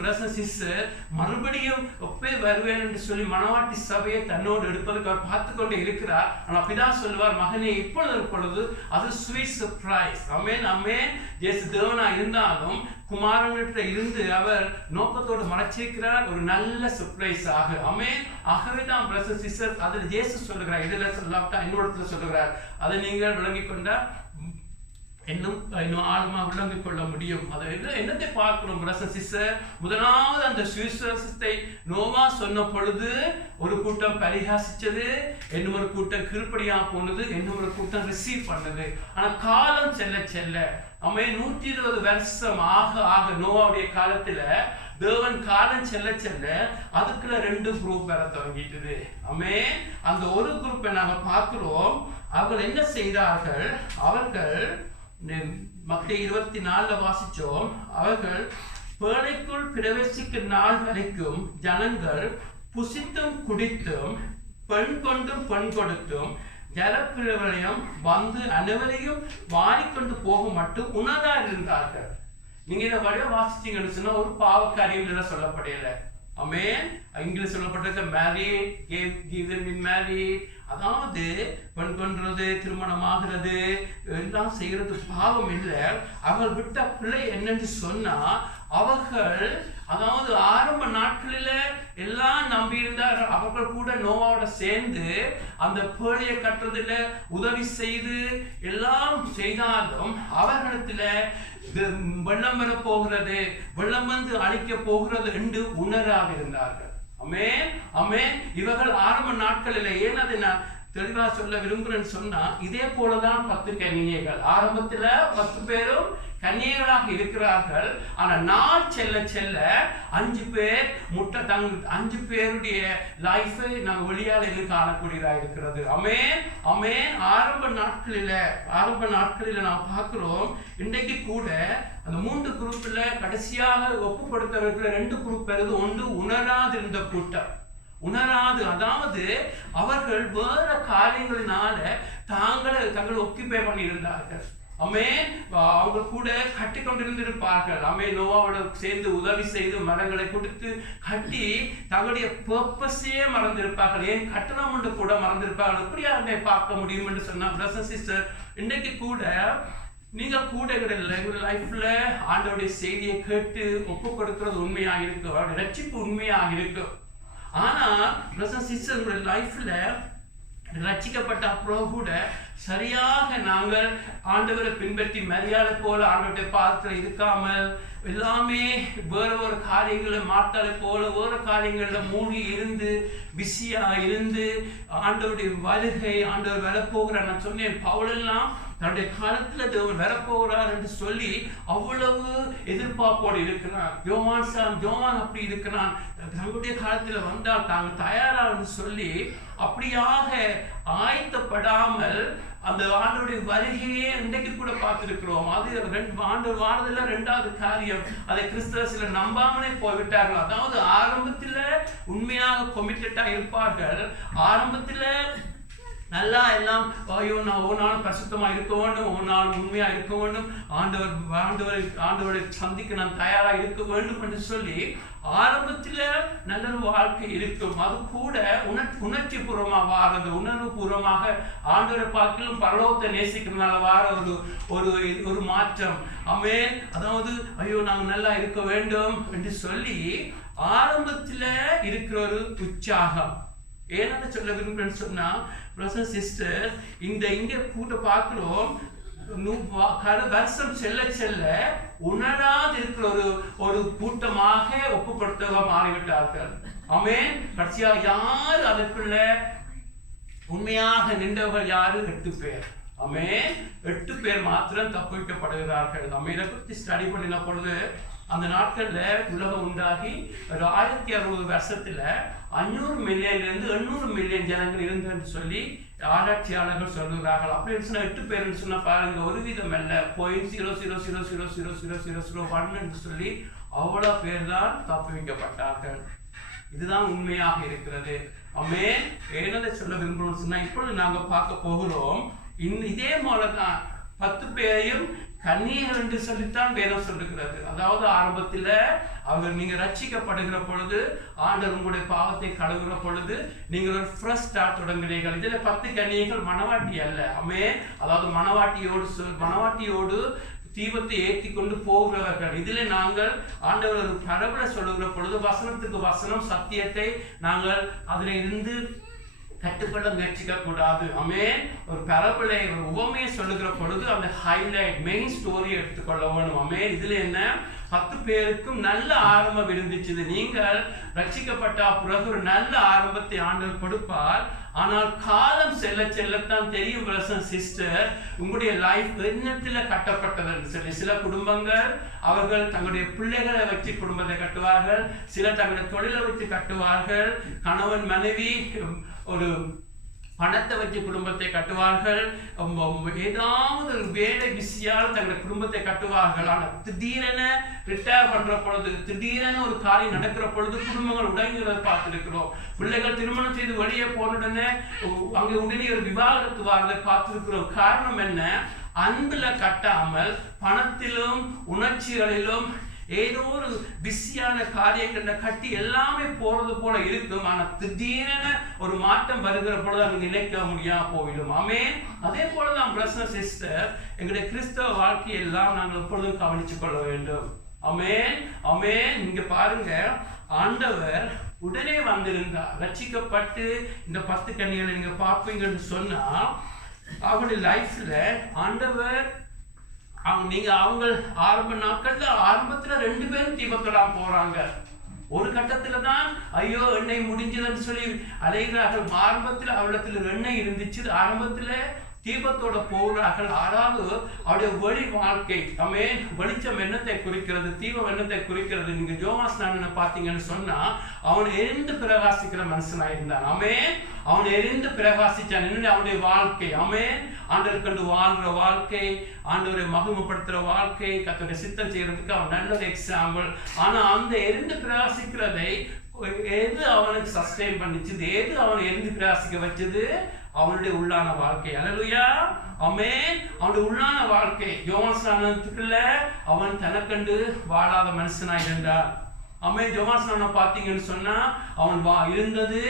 மறுபடியும் எப்பே வருவேன் என்று சொல்லி மணவாட்டி சபையை தன்னோடு எடுப்பதற்கு அவர் பார்த்து கொண்டே இருக்கிறார். ஆனா பிதா சொல்லுவார், மகனே இப்பொழுது அது ஸ்வீட் சர்ப்ரைஸ். ஆமென். ஆமென். இயேசு தேவனா இருந்தாலும் குமாரனிட்ட இருந்து அவர் நோக்கத்தோடு மறைச்சிருக்கிறார், ஒரு நல்ல சர்ப்ரைஸ் ஆக. ஆமென். ஆகவேதான் பிரதர்ஸ் சிஸ்டர்ஸ், அதில் இயேசு சொல்லுகிறார், இதுல சொல்லாட்டா இன்னொரு சொல்லுகிறார். அதை நீங்கள் விளங்கிக் கொண்டா இன்னும் ஆழமா விளங்கிக் கொள்ள முடியும். அதை என்னத்தை பார்க்கிறோம் பிரதர்ஸ் சிஸ்டர்? முதலாவது அந்த சுவிசேஷத்தை நோவா சொன்ன பொழுது ஒரு கூட்டம் பரிகாசிச்சது, இன்னும் ஒரு கூட்டம் கீழ்ப்படியா போனது, இன்னும் ஒரு கூட்டம் ரிசீவ் பண்ணது. ஆனா காலம் செல்ல செல்ல, ஆமென், 120 வருஷம் ஆக நோவாவுடைய காலத்துல தேவன் காலம் செல்ல செல்ல அதுக்குள்ள 2 குரூப் வர தொடங்கிட்டது. ஆமென். அந்த ஒரு குரூப்பை நாங்க பார்க்கிறோம். அவர்கள் என்ன செய்தார்கள்? அவர்கள் மத்தேயு 24 வாசிச்சோம். அவர்கள் பேழைக்குள் பிரவேசிக்கும் நாள் வரைக்கும் ஜனங்கள் புசித்தும் குடித்தும் பெண் கொண்டும் பெண் கொடுத்தும் ஜலப்பிரளயம் வந்து அனைவரையும் வாரிக்கொண்டு போக மட்டும் உணர்ந்தா இருந்தார்கள். நீங்க இதை வழியா வாசிச்சீங்கன்னு சொன்னா ஒரு பாவக்காரியம் சொல்லப்படையல. ஆமென். இங்கிலீஷ் சொல்லப்பட்டிருக்க marriage, give them in marriage, அதாவது பெண் கொன்றது, திருமணம் ஆகிறது எல்லாம் செய்யறது பாவம் இல்லை. அவர்கள் விட்ட பிள்ளை என்னன்னு சொன்னா அவர்கள் அதாவது ஆரம்ப நாட்களில எல்லாம் நம்பி இருந்தார். அவர்கள் கூட நோவாவோட சேர்ந்து அந்த பேழையை கட்டுறதுல உதவி செய்து எல்லாம் செய்தாலும் அவர்களிடத்துல வெள்ளம் வர போகிறது, வெள்ளம் வந்து அழிக்க போகிறது என்று உணராக இருந்தார்கள். ஆமென், ஆமென். இவர்கள் ஆரம்ப நாட்களில் ஏன் அதை நான் தெளிவா சொல்ல விரும்புகிறேன்னு சொன்னா, இதே போலதான் 10 கன்னிகைகள். ஆரம்பத்துல 10 பேரும் கன்னிகைகளாக இருக்கிறார்கள். ஆனா நாள் செல்ல செல்ல 5 பேர் 5 பேருடைய லைஃப் நாங்கள் வெளியால காணக்கூடியதா இருக்கிறது. ஆமென், ஆமென். ஆரம்ப நாட்களில நான் பார்க்கிறோம். இன்றைக்கு கூட அந்த 3 குரூப்ல கடைசியாக ஒப்புப்படுத்தவர்கள் 2 குரூப் வருது. ஒன்று உணராதிருந்த கூட்டம். அதாவது அவர்கள் வேற காரியங்களினால தங்களை ஒக்கிபை பண்ணியிருந்தார்கள். ஆமென். அவங்க கூட கட்டி கொண்டிருந்திருப்பார்கள். ஆமென். நோவாவோட சேர்ந்து உதவி செய்து மரங்களை கொடுத்து கட்டி தங்களுடைய பர்பஸே மறந்திருப்பார்கள். ஏன் கட்டணம் ஒன்று கூட மறந்திருப்பார்கள். எப்படியா அதை பார்க்க முடியும் என்று சொன்னா, பிரதர் சிஸ்டர், இன்னைக்கு கூட நீங்க கூட எங்களுடைய லைஃப்ல ஆண்டவருடைய செய்தியை கேட்டு ஒப்பு கொடுக்கிறது உண்மையாக இருக்கு, அவருடைய ரட்சிப்பு உண்மையாக இருக்கு. ஆனா பிரதர் சிஸ்டர், உங்களுடைய லைஃப்ல ரட்சிக்கப்பட்ட அப்புறம் கூட சரியாக நாங்கள் ஆண்டவரை பின்பற்றி மரியாதை போல ஆண்டவருடைய பாதத்தில் இருக்காமல் எல்லாமே வேற ஒரு காரியங்களை மாட்டாளை போல வேறு காரியங்கள்ல மூழ்கி இருந்து பிஸியா இருந்து ஆண்டவருடைய வருகை, ஆண்டவர் வரப்போகிறார். நான் சொன்னேன், பவுலெல்லாம் தன்னுடைய காலத்துல தேவன் வரப்போகிறார் என்று சொல்லி அவ்வளவு எதிர்பார்ப்போடு இருக்கிறான். ஜோவான் அப்படி இருக்கிறான். தங்களுடைய காலத்துல வந்தால் தாங்கள் தயாரா என்று சொல்லி அப்படியாக ஆயத்தப்படாமல் அந்த ஆண்டவருடைய வருகையே இன்றைக்கு கூட பார்த்திருக்கிறோம். அது ஆண்டவர் வாரதுல 2வது காரியம், அதை கிறிஸ்தவ சிலர் நம்பாமலே போய்விட்டார்கள். அதாவது ஆரம்பத்துல உண்மையாக கொமிட்டடா இருப்பார்கள். ஆரம்பத்துல நல்லா எல்லாம் ஐயோ நான் ஒரு நாளும் பரிசுத்தமா இருக்க வேண்டும், ஒரு நாள் உண்மையா இருக்க வேண்டும், ஆண்டவரை சந்திக்க நான் தயாரா இருக்க வேண்டும் என்று சொல்லி ஆரம்பத்துல நல்ல வாழ்க்கை இருக்கும். அது கூட உணர்ச்சி பூர்வமா வாரது, உணர்வு பூர்வமாக ஆண்டவரை பார்க்கலும் பரலோகத்தை நேசிக்கிறதுனால வார ஒரு மாற்றம். ஆமென். அதாவது ஐயோ நாங்கள் நல்லா இருக்க வேண்டும் என்று சொல்லி ஆரம்பத்துல இருக்கிற ஒரு உற்சாகம். ஏன்னு சொல்ல விரும்புறேன்னு சொன்னா, பிரதர் சிஸ்டர், இங்க கூட்ட பார்க்கிறோம், வருஷம் செல்ல செல்ல உணராது இருக்கிற ஒரு கூட்டமாக ஒப்புப்படுத்த மாறிவிட்டார்கள். ஆமென். கடைசியா யாரு அதற்குள்ள உண்மையாக நின்றவர்கள் யாரு? 8 பேர். ஆமென். 8 பேர் மாத்திரம் தப்பிக்கப்படுகிறார்கள். நம்ம இதை பற்றி ஸ்டடி பண்ணின பொழுது அந்த நாட்கள்ல உலகம் உண்டாகி ஒரு 1660 வருஷத்துல 500 மில்லியன்ல 800 மில்லியன் ஜனங்கள் இருந்தன்னு சொல்லி ஆராய்ச்சியாளர்கள் சொல்லுகிறார்கள். அப்படின்னு சொன்னா 8 பேர் சொன்னா பாருங்க, ஒரு வீதம் அல்ல, 0.000000001 என்று சொல்லி அவ்வளவு பேர் தான் தப்பி வைக்கப்பட்டார்கள். இதுதான் உண்மையாக இருக்கிறது. ஆமென். என்னதை சொல்ல விரும்புறோம் சொன்னா, இப்பொழுது நாங்க பார்க்க போகிறோம். இதே போலதான் 10 பேரையும் கன்னியர்கள் என்று சொல்லித்தான் வேதம் சொல்லுகிறது. அதாவது ஆரம்பத்தில் அவர் நீங்க ரட்சிக்கப்படுகிற பொழுது, ஆண்டவர் உங்களுடைய பாவத்தை கழுவுகிற பொழுது நீங்கள் ஒரு ஃப்ரெஷ் ஸ்டார்ட் தொடங்குகிறீர்கள். இதுல 10 கன்னியர்கள் மணவாட்டி அல்ல. ஆமென். அதாவது மணவாட்டியோடு தீபத்தை ஏற்றி கொண்டு போகிறவர்கள். இதுல நாங்கள் ஆண்டவர் ஒரு பரபரை சொல்லுகிற பொழுது வசனத்துக்கு வசனம் சத்தியத்தை நாங்கள் அதுல இருந்து கட்டுப்பட முயற்சிக்க கூடாது. ஆமென். ஒரு பரபலை ஒரு உவமையை சொல்லுகிற பொழுது அந்த ஹைலைட் மெயின் ஸ்டோரி எடுத்துக்கொள்ள வேணும். ஆமென். இதுல என்ன, 10 பேருக்கும் நல்ல ஆரம்பம் இருந்துச்சு. நீங்கள் ரட்சிக்கப்பட்ட பிறகு ஒரு நல்ல ஆரம்பத்தை ஆண்டவர் கொடுப்பார். ஆனால் காலம் செல்ல செல்லத்தான் தெரியும் பிரதர் சிஸ்டர், உங்களுடைய லைஃப் என்னத்துல கட்டப்பட்டது என்று சொல்லி. சில குடும்பங்கள் அவர்கள் தங்களுடைய பிள்ளைகளை வச்சு குடும்பத்தை கட்டுவார்கள், சிலர் தங்களுடைய தொழிலை வச்சு கட்டுவார்கள், கணவன் மனைவி ஒரு பணத்தை வச்சு குடும்பத்தை கட்டுவார்கள், ஏதாவது ஒரு வேலை பிஸியால் தங்களுடைய குடும்பத்தை கட்டுவார்கள். ஆனால் திடீரென ரிட்டையர் பண்ற பொழுது, திடீரென ஒரு காரியம் நடக்கிற பொழுது குடும்பங்கள் உடைங்கிறத பார்த்திருக்கிறோம். பிள்ளைகள் திருமணம் செய்து வெளியே போன உடனே அங்கே உடனே ஒரு விவாகரத்து வாரதை பார்த்திருக்கிறோம். காரணம் என்ன? அன்புல கட்டாமல் பணத்திலும் உணர்ச்சிகளிலும் ஏதோ ஒரு பிஸியான காரியங்களை கட்டி எல்லாமே போறது போல இருக்கும். ஆனா திடீரென ஒரு மாற்றம் வருகிற பொழுது அங்க நினைக்க முடியாம போயிடும். ஆமென். அதே போலதான் பிரதர் சிஸ்டர், எங்களுடைய கிறிஸ்தவ வாழ்க்கையெல்லாம் நாங்கள் எப்பொழுதும் கவனித்துக் கொள்ள வேண்டும். ஆமென் ஆமென். இங்க பாருங்க, ஆண்டவர் உடனே வந்திருந்தார். ரட்சிக்கப்பட்டு இந்த 10 கன்னிகளை நீங்க பார்ப்பீங்கன்னு சொன்னா அவங்களுடைய லைஃப்ல ஆண்டவர் அவங்க ஆரம்ப நாட்கள்ல ஆரம்பத்துல 2 பேரும் தீபத்தொடாம போறாங்க. ஒரு கட்டத்துல தான் ஐயோ எண்ணெய் முடிஞ்சதுன்னு சொல்லி அலைகிறார்கள். ஆரம்பத்துல அவளிடத்துல எண்ணெய் இருந்துச்சு. ஆரம்பத்துல தீபத்தோட போகிறார்கள். அதாவது அவருடைய வெளி வாழ்க்கை வெளிச்சம் என்னத்தை குறிக்கிறது, தீபம் என்னத்தை குறிக்கிறது. நீங்க யோவான் பார்த்தீங்கன்னு சொன்னா அவன் எரிந்து பிரகாசிக்கிற மனுஷனா இருந்தான். அவன் எரிந்து பிரகாசிச்சான். என்ன அவனுடைய வாழ்க்கை ஆண்டவர் கண்டு வாழ்ற வாழ்க்கை, ஆண்டவரை மகிமைப்படுத்துற வாழ்க்கை, கர்த்தருடைய சித்தம் செய்யறதுக்கு அவன் நல்ல எக்ஸாம்பிள். ஆனா அந்த எரிந்து பிரகாசிக்கிறதை எது அவனுக்கு சஸ்டெயின் பண்ணிச்சு, எது அவனை எரிந்து பிரகாசிக்க வச்சது? அவனுடைய உள்ளான வாழ்க்கை. அல்லேலூயா ஆமென். அவனுடைய உள்ளான வாழ்க்கை. யோவான் அவன் தனக்கண்டு வாழாத மனுஷனாய் இருந்தான். யோவான் பார்த்தீங்கன்னு சொன்னா அவன் இருந்தது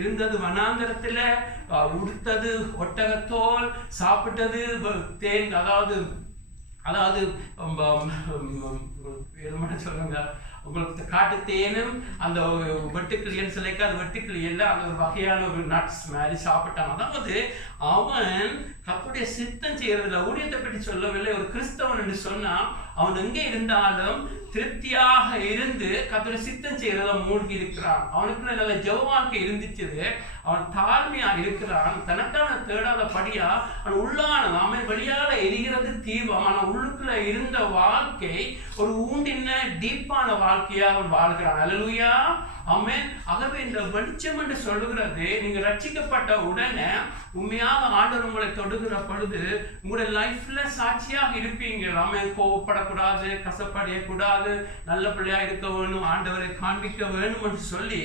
இருந்தது வனாந்தரத்துல, உடுத்தது ஒட்டகத்தோல், சாப்பிட்டது தேன், அதாவது சொல்லுங்க, உங்களுக்கு காட்டு தேனும் அந்த வெட்டுக்கிளியன்னு சொல்லிக்க, அது வெட்டுக்கிளி எல்லாம் அந்த ஒரு வகையான ஒரு நட்ஸ் மாதிரி சாப்பிட்டான். அதாவது அவன் கர்த்தருடைய சித்தம் செய்யறதில்ல. ஊழியத்தை பற்றி சொல்லவில்லை. ஒரு கிறிஸ்தவன் என்று சொன்னா அவன் எங்கே இருந்தாலும் திருப்தியாக இருந்து கர்த்தருடைய சித்தம் செய்யறத மூழ்கி இருக்கிறான். அவனுக்கு நல்ல ஜெப வாழ்க்கை இருந்துச்சு. அவன் தாழ்மையா இருக்கிறான். தனக்கான தேடாத படியா அவன் உள்ளான அவன் வெளியால எரிகிறது தீபம். ஆனா உள்ளுக்குள்ள இருந்த வாழ்க்கை ஒரு ஊண்டின டீப்பான வாழ்க்கையா அவன் வாழ்கிறான். அல்லேலூயா ஆமென். ஆகவே இந்த வெளிச்சம் என்று சொல்லுகிறது, நீங்க ரட்சிக்கப்பட்ட உடனே உண்மையாக ஆண்டவர் உங்களை தொடுகிற பொழுது உங்களுடைய லைஃப்ல சாட்சியாக இருப்பீங்க. கோவப்படக்கூடாது, கசப்படையக்கூடாது, நல்ல பிள்ளையா இருக்க வேணும், ஆண்டவரை காண்பிக்க வேணும் என்று சொல்லி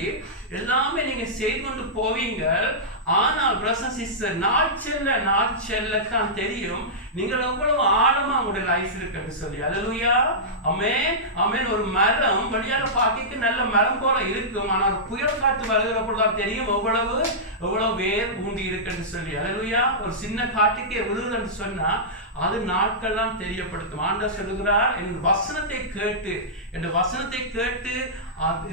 எல்லாமே நீங்க செய்து கொண்டு போவீங்க. ஆனால் நாள் செல்லத்தான் தெரியும் நீங்கள் எவ்வளவு ஆழமா உங்களுடைய லைஃப் இருக்குன்னு சொல்லி. அல்லேலூயா ஆமென் ஆமென். ஒரு மரம் வெளியால பார்க்க நல்ல மரம் போல இருக்கும். ஆனால் புயல் காற்று வருகிற பொழுதுதான் தெரியும் எவ்வளவு வேர் ஊண்டி இருக்குன்னு சொல்லி. அல்லேலூயா. ஒரு சின்ன காட்டுக்கே விழுதுன்னு சொன்னா அது நாட்கள்லாம் தெரியப்படுத்தும். ஆண்டவர் சொல்லுகிறார், என் வசனத்தை கேட்டு அது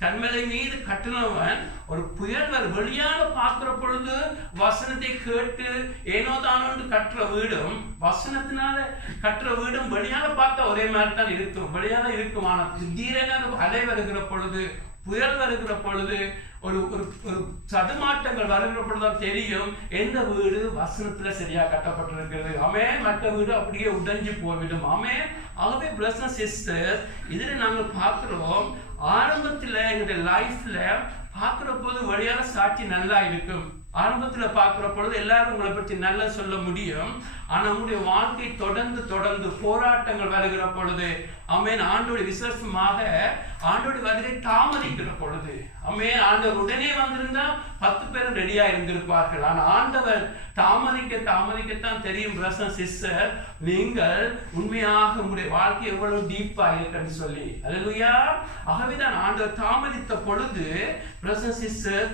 கண்மலை மீது கட்டினவன் ஒரு புயல் வெளியாக பார்க்கிற பொழுது வசனத்தை கேட்டு ஏனோ தானோ கட்டுற வீடும் வசனத்தினால கட்டுற வீடும் வெளியாக பார்த்தா ஒரே மாதிரி தான் இருக்கும், வெளியாக இருக்கும். ஆனால் திடீரென அலை வருகிற பொழுது, புயல் வருகிற பொழுது, ஒரு ஒரு சதுமாட்டங்கள் வருகிற பொழுதுதான் தெரியும் எந்த வீடு வசனத்துல சரியா கட்டப்பட்டிருக்கிறது. மற்ற வீடு அப்படியே உடைஞ்சு போய்விடும். ஆகவே பிரதர்ஸ் அண்ட் சிஸ்டர்ஸ், இதுல நாங்கள் பார்க்கிறோம், ஆரம்பத்துல எங்களுடைய லைஃப்ல பார்க்கிற போது வழியான சாட்சி நல்லா இருக்கும். ஆரம்பத்துல பார்க்கிற பொழுது எல்லாரும் உங்களை பற்றி நல்லா சொல்ல முடியும். ஆனா உங்களுடைய வாழ்க்கை தொடர்ந்து போராட்டங்கள் வருகிற பொழுது ஆண்டோட விசேஷமாக ஆண்டோட வருகை தாமதிக்கிற பொழுது ஆண்டவர் உடனே வந்திருந்தா 10 பேரும் ரெடியா இருந்திருப்பார்கள். ஆனா ஆண்டவர் தாமதிக்கத்தான் தெரியும். பிரதர்ஸ் சிஸ்டர், நீங்கள் உண்மையாக உங்களுடைய வாழ்க்கை எவ்வளவு டீப்பா இருக்குன்னு சொல்லி. அல்லேலூயா. ஆகவேதான் ஆண்டவர் தாமதித்த பொழுது பிரதர்ஸ் சிஸ்டர்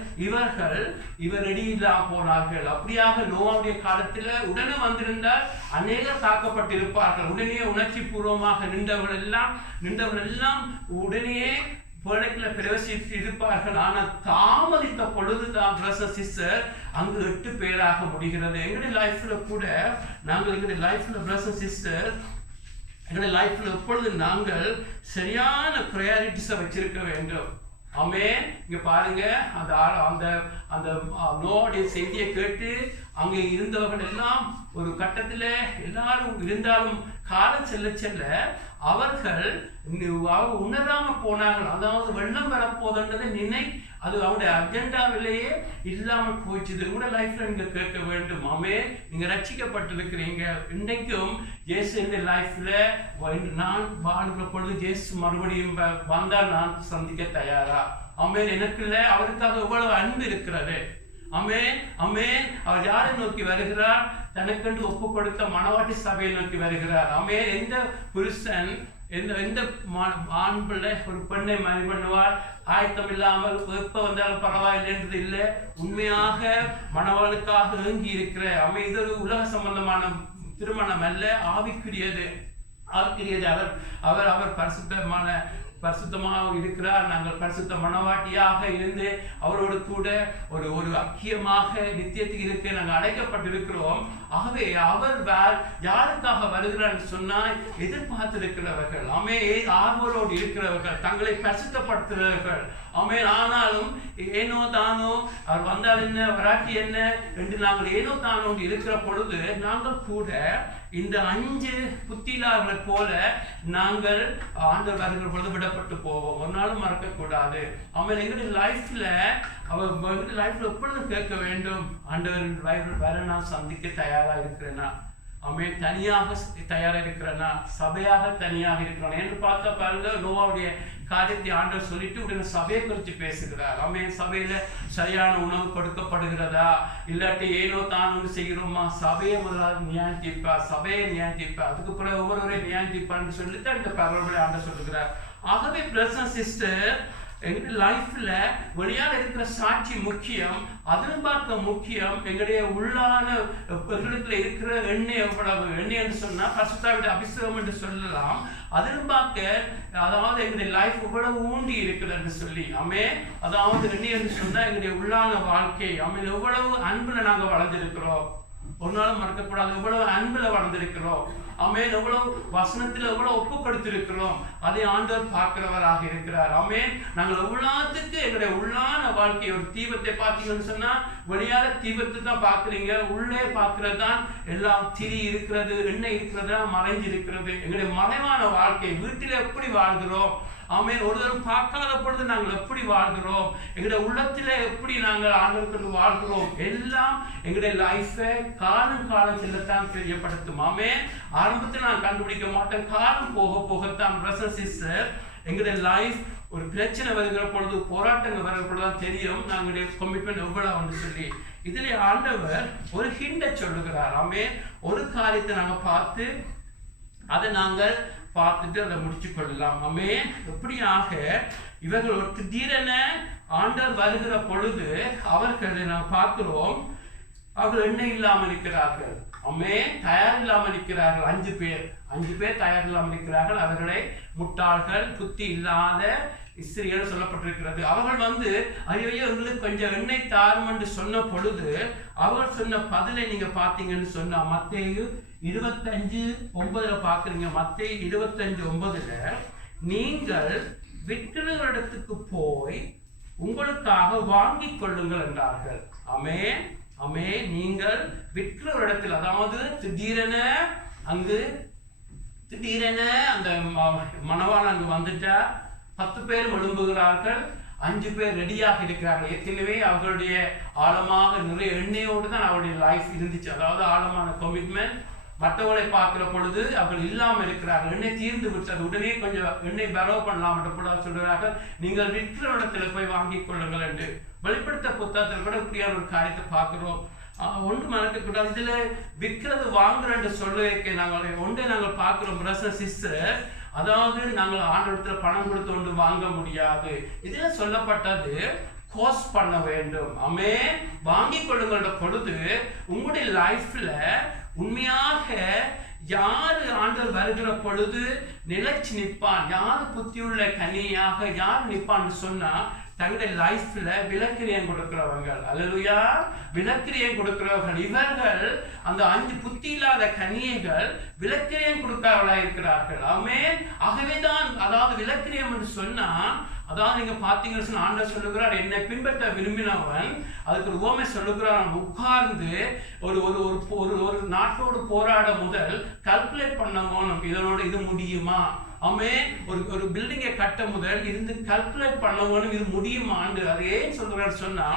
இவர் ரெடி இல்லாம போனார்கள். அப்படியாக நோவாவுடைய காலத்துல உடனே வந்திருந்தால் அநேகர் தாக்கப்பட்டிருப்பார்கள். உடனே உணர்ச்சி பூர்வமாக நின்றவர்கள் எல்லாம் உடனே பேழைக்குள்ள பிரவேசித்து இருப்பார்கள். ஆனால் தாமதித்த பொழுதுதான் பிரதர்ஸ் சிஸ்டர் அங்கு 8 பேராக முடிகிறது. எங்களுடைய லைஃப்ல கூட நாங்கள் எங்களுடைய லைஃப்ல பிரதர்ஸ் சிஸ்டர் எங்களுடைய லைஃப்ல எப்பொழுது நாங்கள் சரியான ப்ரையாரிட்டிஸை வச்சிருக்க வேண்டும். இங்க பாருங்க, அந்த நோவுடைய செய்தியை கேட்டு அங்கே இருந்தவர்கள் எல்லாம் ஒரு கட்டத்துல எல்லாரும் இருந்தாலும் காலம் செல்ல அவர்கள் உணராம போனார்கள். அதாவது வெள்ளம் வரப்போதுன்றது அது அவருடைய அஜெண்டாவிலேயே இல்லாமல் போயிடுச்சு. உங்களோட லைஃப்ல நீங்க கேட்க வேண்டும். நீங்க ரட்சிக்கப்பட்டிருக்கிறீங்க. இன்னைக்கும் இயேசு இந்த லைஃப்ல நான் வாழ்கிற பொழுது இயேசு மறுபடியும் வந்தால் நான் சந்திக்க தயாரா? எனக்குள்ள அவருக்காக எவ்வளவு அன்பு இருக்கிறது. அவர் யாரை நோக்கி வருகிறார்? தனக்கென்று ஒப்பு கொடுத்த மணவாட்டி சபையை நோக்கி வருகிறார். எந்த புருஷன் எந்த ஆண் பிள்ளை ஒரு பெண்ணை மணி பண்ணுவார் ஆயத்தம் இல்லாமல் எப்ப வந்தாலும் பரவாயில்லைன்றது இல்லை. உண்மையாக மணவாளுக்காக ஏங்கி இருக்கிற இது ஒரு உலக சம்பந்தமான திருமணம் அல்ல, ஆவிக்குரியது. ஆக்கிரியது. அவர் பரிசுத்தமாக இருக்கிறார். நாங்கள் பரிசுத்த மனவாட்டியாக இருந்து அவரோடு கூட ஒரு ஐக்கியமாக நித்தியத்துக்கு இருக்க நாங்கள் அழைக்கப்பட்டிருக்கிறோம். ஆகவே அவர் யாருக்காக வருகிறார் என்று சொன்னால் எதிர்பார்த்திருக்கிறவர்கள், ஆர்வலோடு இருக்கிறவர்கள், தங்களை பரிசுத்தப்படுத்துகிறவர்கள். ஆனாலும் ஏனோ தானோ அவர் வந்தால் என்ன வராட்டி என்ன என்று நாங்கள் ஏனோ தானோ இருக்கிற பொழுது நாங்கள் கூட இந்த 5 புத்தியிலாளர்களை போல நாங்கள் ஆண்டவர் வருகிற பொழுது விடப்பட்டு போவோம். ஒரு நாளும் மறக்க கூடாது. எங்களுடைய லைஃப்ல எப்பொழுதும் கேட்க வேண்டும், ஆண்டவர் வர நான் சந்திக்க தயாரா இருக்கிறேனா, தனியாக தயாரா இருக்கிறேனா, சபையாக தனியாக இருக்கிறேன் என்று பார்த்தா பாருங்க, நோவாவுடைய காரியத்தை ஆண்டவர் சொல்லிட்டு உடனே சபையை குறித்து பேசுகிறார். சபையில சரியான உணவு கொடுக்கப்படுகிறதா, இல்லாட்டி ஏனோ தான் செய்கிறோமா, சபையை முதலாவது நியாயத்தீர்ப்பா, சபையை நியாயத்தீர்ப்பா, அதுக்கு பிறகு ஒவ்வொருவரையும் நியாயத்தீர்ப்பான்னு சொல்லிட்டு அந்த பரவலை ஆண்டவர் சொல்லுகிறார். ஆகவே பிரதர்ஸ் அண்ட் சிஸ்டர், எங்களுடைய லைஃப்ல வெளியால் இருக்கிற சாட்சி முக்கியம், அதிலும் பார்க்க முக்கியம் எங்களுடைய உள்ளான இருக்கிற எண்ணெய் எவ்வளவு. எண்ணெய் என்று சொன்னா பரிசுத்தாவிய அபிஷேகம் என்று சொல்லலாம். அதிலும் பார்க்க அதாவது எங்களுடைய லைஃப் எவ்வளவு ஊண்டி இருக்கிறது என்று சொல்லி அதாவது எண்ணெய் என்று சொன்னா எங்களுடைய உள்ளான வாழ்க்கை எவ்வளவு அன்புல நாங்கள் வளர்ந்திருக்கிறோம். ஒரு நாளும் மறக்கக்கூடாது. எவ்வளவு அன்புல வளர்ந்திருக்கிறோம். எவ்வளவு வசனத்தில் எவ்வளவு ஒப்பு கொடுத்திருக்கிறோம். அதை ஆண்டவர் பார்க்கிறவராக இருக்கிறார். நாங்கள் எவ்வளவுக்கு எங்களுடைய உள்ளான வாழ்க்கை, ஒரு தீபத்தை பார்த்தீங்கன்னு சொன்னா வெளியால தீபத்தை தான் பார்க்குறீங்க, உள்ளே பார்க்கறது தான் எல்லாம் திரி இருக்கிறது, எண்ணெய் இருக்கிறதா மறைஞ்சு இருக்கிறது. எங்களுடைய மறைவான வாழ்க்கை வீட்டில எப்படி வாழ்கிறோம், ஒருத்தரும் பார்க்காத பொழுது நாங்கள் எப்படி வாழ்கிறோம், எங்களுடைய உள்ளத்தில எப்படி நாங்கள் ஆண்டவருக்கு வாழ்கிறோம், எல்லாம் எங்களுடைய லைஃபை காலம் செல்லத்தான் தெரியப்படுத்தும். ஆரம்பத்தில் நான் கண்டுபிடிக்க மாட்டேன், காலம் போக போகத்தான் பிரதர்ஸ் சிஸ்டர் எங்களுடைய லைஃப் ஒரு பிரச்சனை வருகிற பொழுது, போராட்டங்கள் வருகிற பொழுதுதான் தெரியும் நாங்களுடைய கமிட்மெண்ட் எவ்வளவு சொல்லி. இதுல ஆண்டவர் ஒரு ஹிண்டை சொல்லுகிறார். ஒரு காரியத்தை நாங்க பார்த்து அதை நாங்கள் பார்த்துட்டு அதை முடிச்சு கொள்ளலாம். எப்படியாக இவர்கள் ஒரு திடீரென ஆண்டவர் வருகிற பொழுது அவர்களை நாம் பார்க்கிறோம், அவர்கள் எண்ணெய் இல்லாமல் இருக்கிறார்கள். தயார் இல்லாமல் இருக்கிறார்கள். 5 பேர் தயார் இல்லாமல் இருக்கிறார்கள். அவர்களை முட்டாள்கள், புத்தி இல்லாத ஸ்திரீகள் சொல்லப்பட்டிருக்கிறது. அவர்கள் ஐயோ எங்களுக்கு கொஞ்சம் எண்ணெய் தாரும் என்று சொன்ன பொழுது அவர்கள் சொன்ன பதிலை நீங்க பார்த்தீங்கன்னு சொன்னா மத்தேயு 25:9 பாக்குறீங்க. மத்தேயு 25:9 நீங்கள் விற்கிறவரிடத்துக்கு போய் உங்களுக்காக வாங்கிக் கொள்ளுங்கள் என்றார்கள். நீங்கள் விற்கிற ஒரு இடத்தில், அதாவது திடீரென அந்த மணவாளன் அங்கு வந்துட்டா 10 பேர் எழும்புகிறார்கள், 5 பேர் ரெடியாக இருக்கிறார்கள். ஏற்கனவே அவர்களுடைய ஆழமாக நிறைய எண்ணெயோடு தான் அவருடைய லைஃப் இருந்துச்சு. அதாவது ஆழமான கமிட்மெண்ட். மற்றவர்களை பார்க்கிற பொழுது அவர்கள் இல்லாமல் இருக்கிறார்கள், எண்ணெய் தீர்ந்து விட்டது, உடனே கொஞ்சம் எண்ணெய் பரவ பண்ணலாம் என்று சொல்கிறார்கள். நீங்கள் விற்கிற இடத்துல போய் வாங்கிக் கொள்ளுங்கள் என்று. வெளிப்படுத்த புத்தகத்தில் கூட இப்படியான ஒரு காரியத்தை பார்க்கிறோம். ஒன்று மறக்கக்கூடாது. இதுல விற்கிறது வாங்குறேன் சொல்லுவதற்கு நாங்கள் பார்க்கிறோம் பிரதர்ஸ் சிஸ்டர். அதாவது நாங்கள் ஆண்டவரத்துல பணம் கொடுத்து ஒன்று வாங்க முடியாது. இதுல சொல்லப்பட்டது கோஸ்ட் பண்ண வேண்டும். வாங்கிக் கொள்ளுங்கிற பொழுது உங்களுடைய லைஃப்ல உண்மையாக யாரு ஆண்டவர் வருகிற பொழுது நிலைச்சு நிற்பான், யாரு புத்தியுள்ள கனியாக யார் நிற்பான்னு சொன்னா தங்களுடைய லைஃப்ல விலக்கிரியம் கொடுக்கிறவங்க. அல்லேலூயா, விலக்கிரியம் கொடுக்கிறவர்கள். இவர்கள் அந்த 5 புத்தி இல்லாத கன்னிகைகள் விலக்கிரியம் கொடுக்கிறவர்களா இருக்கிறார்கள். ஆகவேதான் அதாவது விலக்கிரியம் என்று சொன்னா, அதாவது நீங்க பாத்தீங்கன்னா ஆண்டவர் சொல்லுகிறார், என்னை பின்பற்ற விரும்பினவன், அதுக்கு ஒரு உவமை சொல்லுகிறார், உட்கார்ந்து ஒரு நாட்டோடு போராட முதல் கால்குலேட் பண்ணணும், இதனோட இது முடியுமா, ஒரு பில்டிங்கை கட்ட முதல் இருந்து கால்குலேட் பண்ணணும், இது முடியுமான்னு. அது ஏன் சொல்றாரு சொன்னா,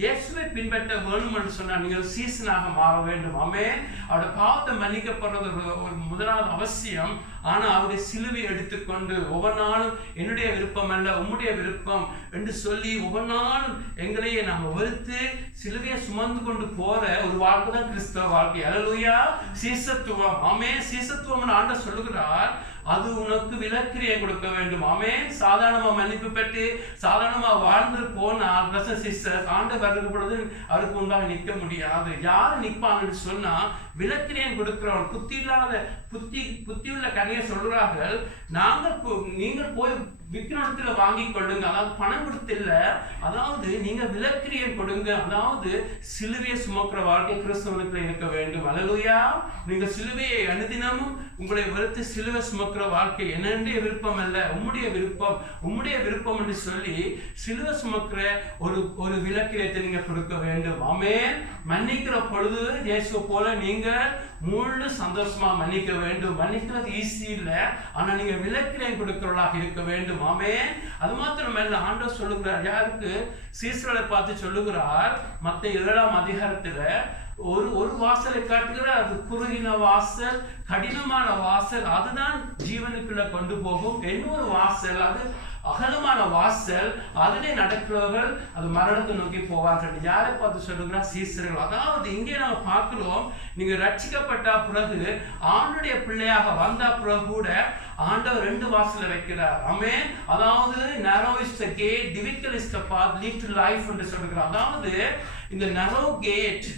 இயேசுவை பின்பற்ற வேணும் என்று சொன்னால் நீங்கள் சீசனாக மாற வேண்டும். அவருடைய பாவத்தை மன்னிக்கப்படுறது ஒரு முதலாவது அவசியம். ஆனா அவருடைய சிலுவை எடுத்துக்கொண்டு ஒவ்வொரு நாளும் என்னுடைய விருப்பம் அல்ல உம்முடைய விருப்பம் என்று சொல்லி ஒவ்வொரு நாளும் எங்களையே நாம வெறுத்து சிலுவையை சுமந்து கொண்டு போற ஒரு வாழ்க்கை தான் கிறிஸ்தவ வாழ்க்கை. அல்லேலூயா, சீசத்துவம். சீசத்துவம் ஆண்டவர் சொல்லுகிறார். அது உனக்கு விலக்கிரியை கொடுக்க வேண்டும். ஆமென். சாதாரணமா மன்னிப்பு பெற்று சாதாரணமா வாழ்ந்து போனால் ஆண்டவர் வருகிற பொழுது அவருக்கு முன்பாக நிற்க முடியாது. யாரு நிற்பான்னு சொன்னா விலக்கிரியம் கொடுக்கிறவன். புத்தியுள்ள கனியை சொல்றார்கள், நீங்கள் போய் விக்கிரத்துல வாங்கி கொள்ளுங்க, அதாவது பணம் கொடுத்து இல்ல, அதாவது நீங்க விலக்கிரியம் கொடுங்க, அதாவது சிலுவையை சுமக்கிற வாழ்க்கை கிறிஸ்தவனுக்கு இருக்க வேண்டும். அல்லேலூயா. நீங்க சிலுவையை அனுதினமும் உங்களை வெறுத்து சிலுவை சுமக்கிற வாழ்க்கை என்னுடைய விருப்பம் அல்ல, உம்முடைய விருப்பம் என்று சொல்லி சிலுவை சுமக்கிற ஒரு விலக்கிரியத்தை நீங்க கொடுக்க வேண்டும். ஆமென். மன்னிக்கிற பொழுது இயேசு போல நீங்க முழு சந்தோஷமா மன்னிக்க வேண்டும். மன்னிக்கிறது ஈஸி இல்ல, ஆனா நீங்க விலக்கிரியம் கொடுக்கிறவர்களாக இருக்க வேண்டும். ஆமென். அது மாத்திரமல்ல, ஆண்டவர் சொல்லுகிறார், யாருக்கு? சீசர்களை பார்த்து சொல்லுகிறார், மத்தேயு 7ஆம் அதிகாரத்துல ஒரு வாசலை காட்டுகிறார். அது குறுகின வாசல், கடினமான வாசல், அதுதான் ஜீவனுக்குள்ள கொண்டு போகும். இன்னொரு வாசல், அது அகலமான வாசல், அதிலே நடக்கிறவர்கள் அது மரணத்தை நோக்கி போவார்கள். யாரை பார்த்து சொல்லுகிறார்? சீசர்கள். அதாவது இங்கே நாம பார்க்கிறோம், நீங்க ரட்சிக்கப்பட்ட பிறகு ஆண்டுடைய பிள்ளையாக வந்த பிறகு கூட ஆண்டவர் 2 வாசலை வைக்கிறார். ஆமென். அதாவது narrow is the gate, difficult is the path, lead to life என்று சொல்லுகிறார். அதாவது இந்த narrow gate,